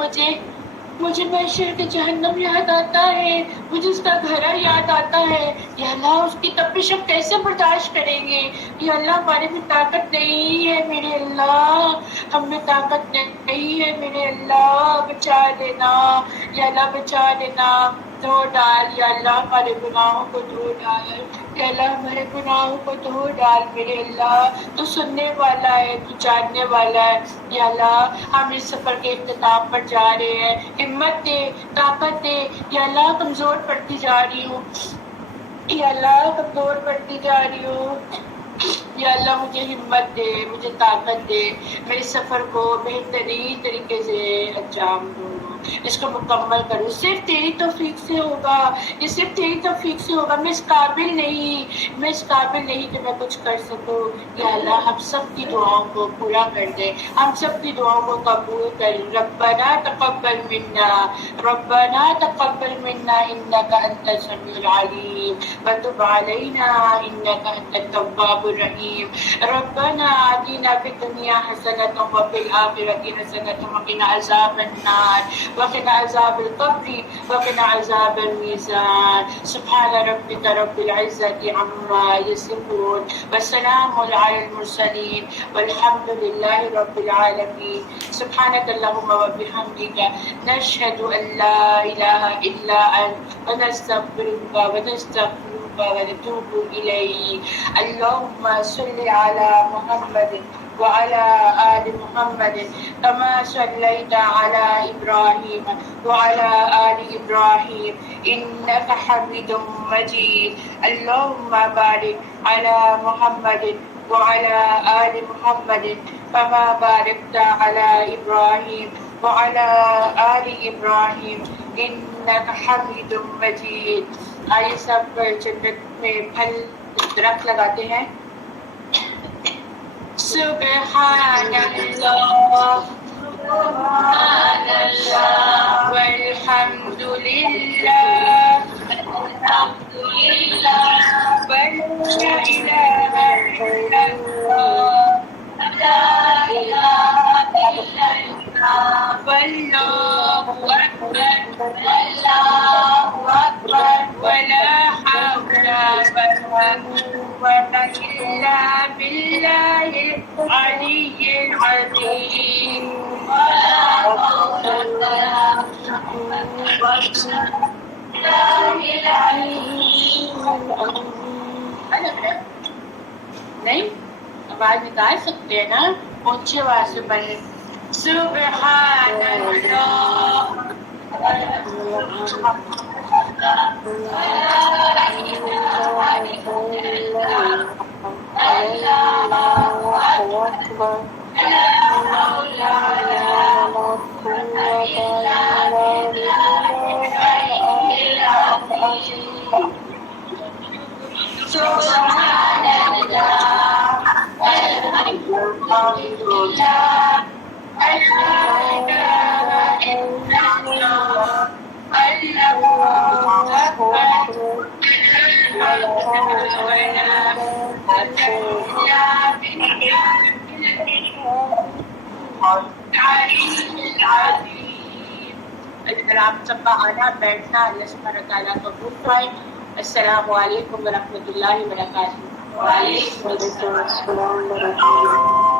مجھے محشر کے جہنم یاد آتا ہے، مجھے اس کا گھرا یاد آتا ہے، یا اللہ اس کی تپش ہم کیسے برداشت کریں گے، یا اللہ ہمارے میں طاقت نہیں ہے میرے اللہ، ہم میں طاقت نہیں ہے میرے اللہ، بچا لینا، یا اللہ بچا لینا، دھو ڈال، یا اللہ ہمارے گناہوں کو دھو ڈال، یا اللہ ہمارے گناہوں کو دھو ڈال میرے اللہ، تو سننے والا ہے، تو جاننے والا ہے، یا اللہ ہم اس سفر کے اختتام پر جا رہے ہیں، ہمت دے، طاقت دے، یا اللہ کمزور پڑتی جا رہی ہوں، یا اللہ کمزور پڑتی جا رہی ہوں، یا اللہ مجھے ہمت دے، مجھے طاقت دے، میں اس سفر کو بہترین طریقے سے انجام دوں، اس کو مکمل کروں، صرف تیری توفیق سے ہوگا، یہ صرف تیری توفیق سے ہوگا، میں اس قابل نہیں کہ میں کچھ کر سکوں، یا اللہ ہم سب کی دعاؤں کو پورا کر دے، ہم سب کی دعاؤں کو قبول کر، ربنا تقبل منا انک انت السمیع العلیم وتب علینا انک انت التواب الرحیم الرحيم ربنا آتنا في الدنيا حسنة وفي الآخرة حسنة وقنا عذاب النار وقنا عذاب القبر وقنا عذاب الميزان سبحان ربك رب العزة عما يصفون وسلام على المرسلين والحمد لله رب العالمين سبحانك اللهم وبحمدك نشهد أن لا إله إلا أنت ونستغفرك ونتوب إليك اللهم صل على محمد وعلى آل محمد كما صليت على إبراهيم وعلى آل إبراهيم إنك حميد مجيد اللهم بارك على محمد وعلى آل محمد كما باركت على إبراهيم وعلى آل إبراهيم إنك حميد مجيد آئیے سب جنت میں پھل درخت لگاتے ہیں سبحان اللہ والحمد للہ ولا إله إلا الله والله أكبر ولا حول ولا قوة إلا بالله العلي العظيم نہیں آواز نکال سکتے ہیں نا اونچی آواز سے پڑھیں سبحان اللہ اگر آپ سب کا آنا بیٹھنا اللہ سبحانہ تعالیٰ قبول فرمائے السلام علیکم ورحمۃ اللہ وبرکاتہ. وعلیکم السلام ورحمۃ اللہ.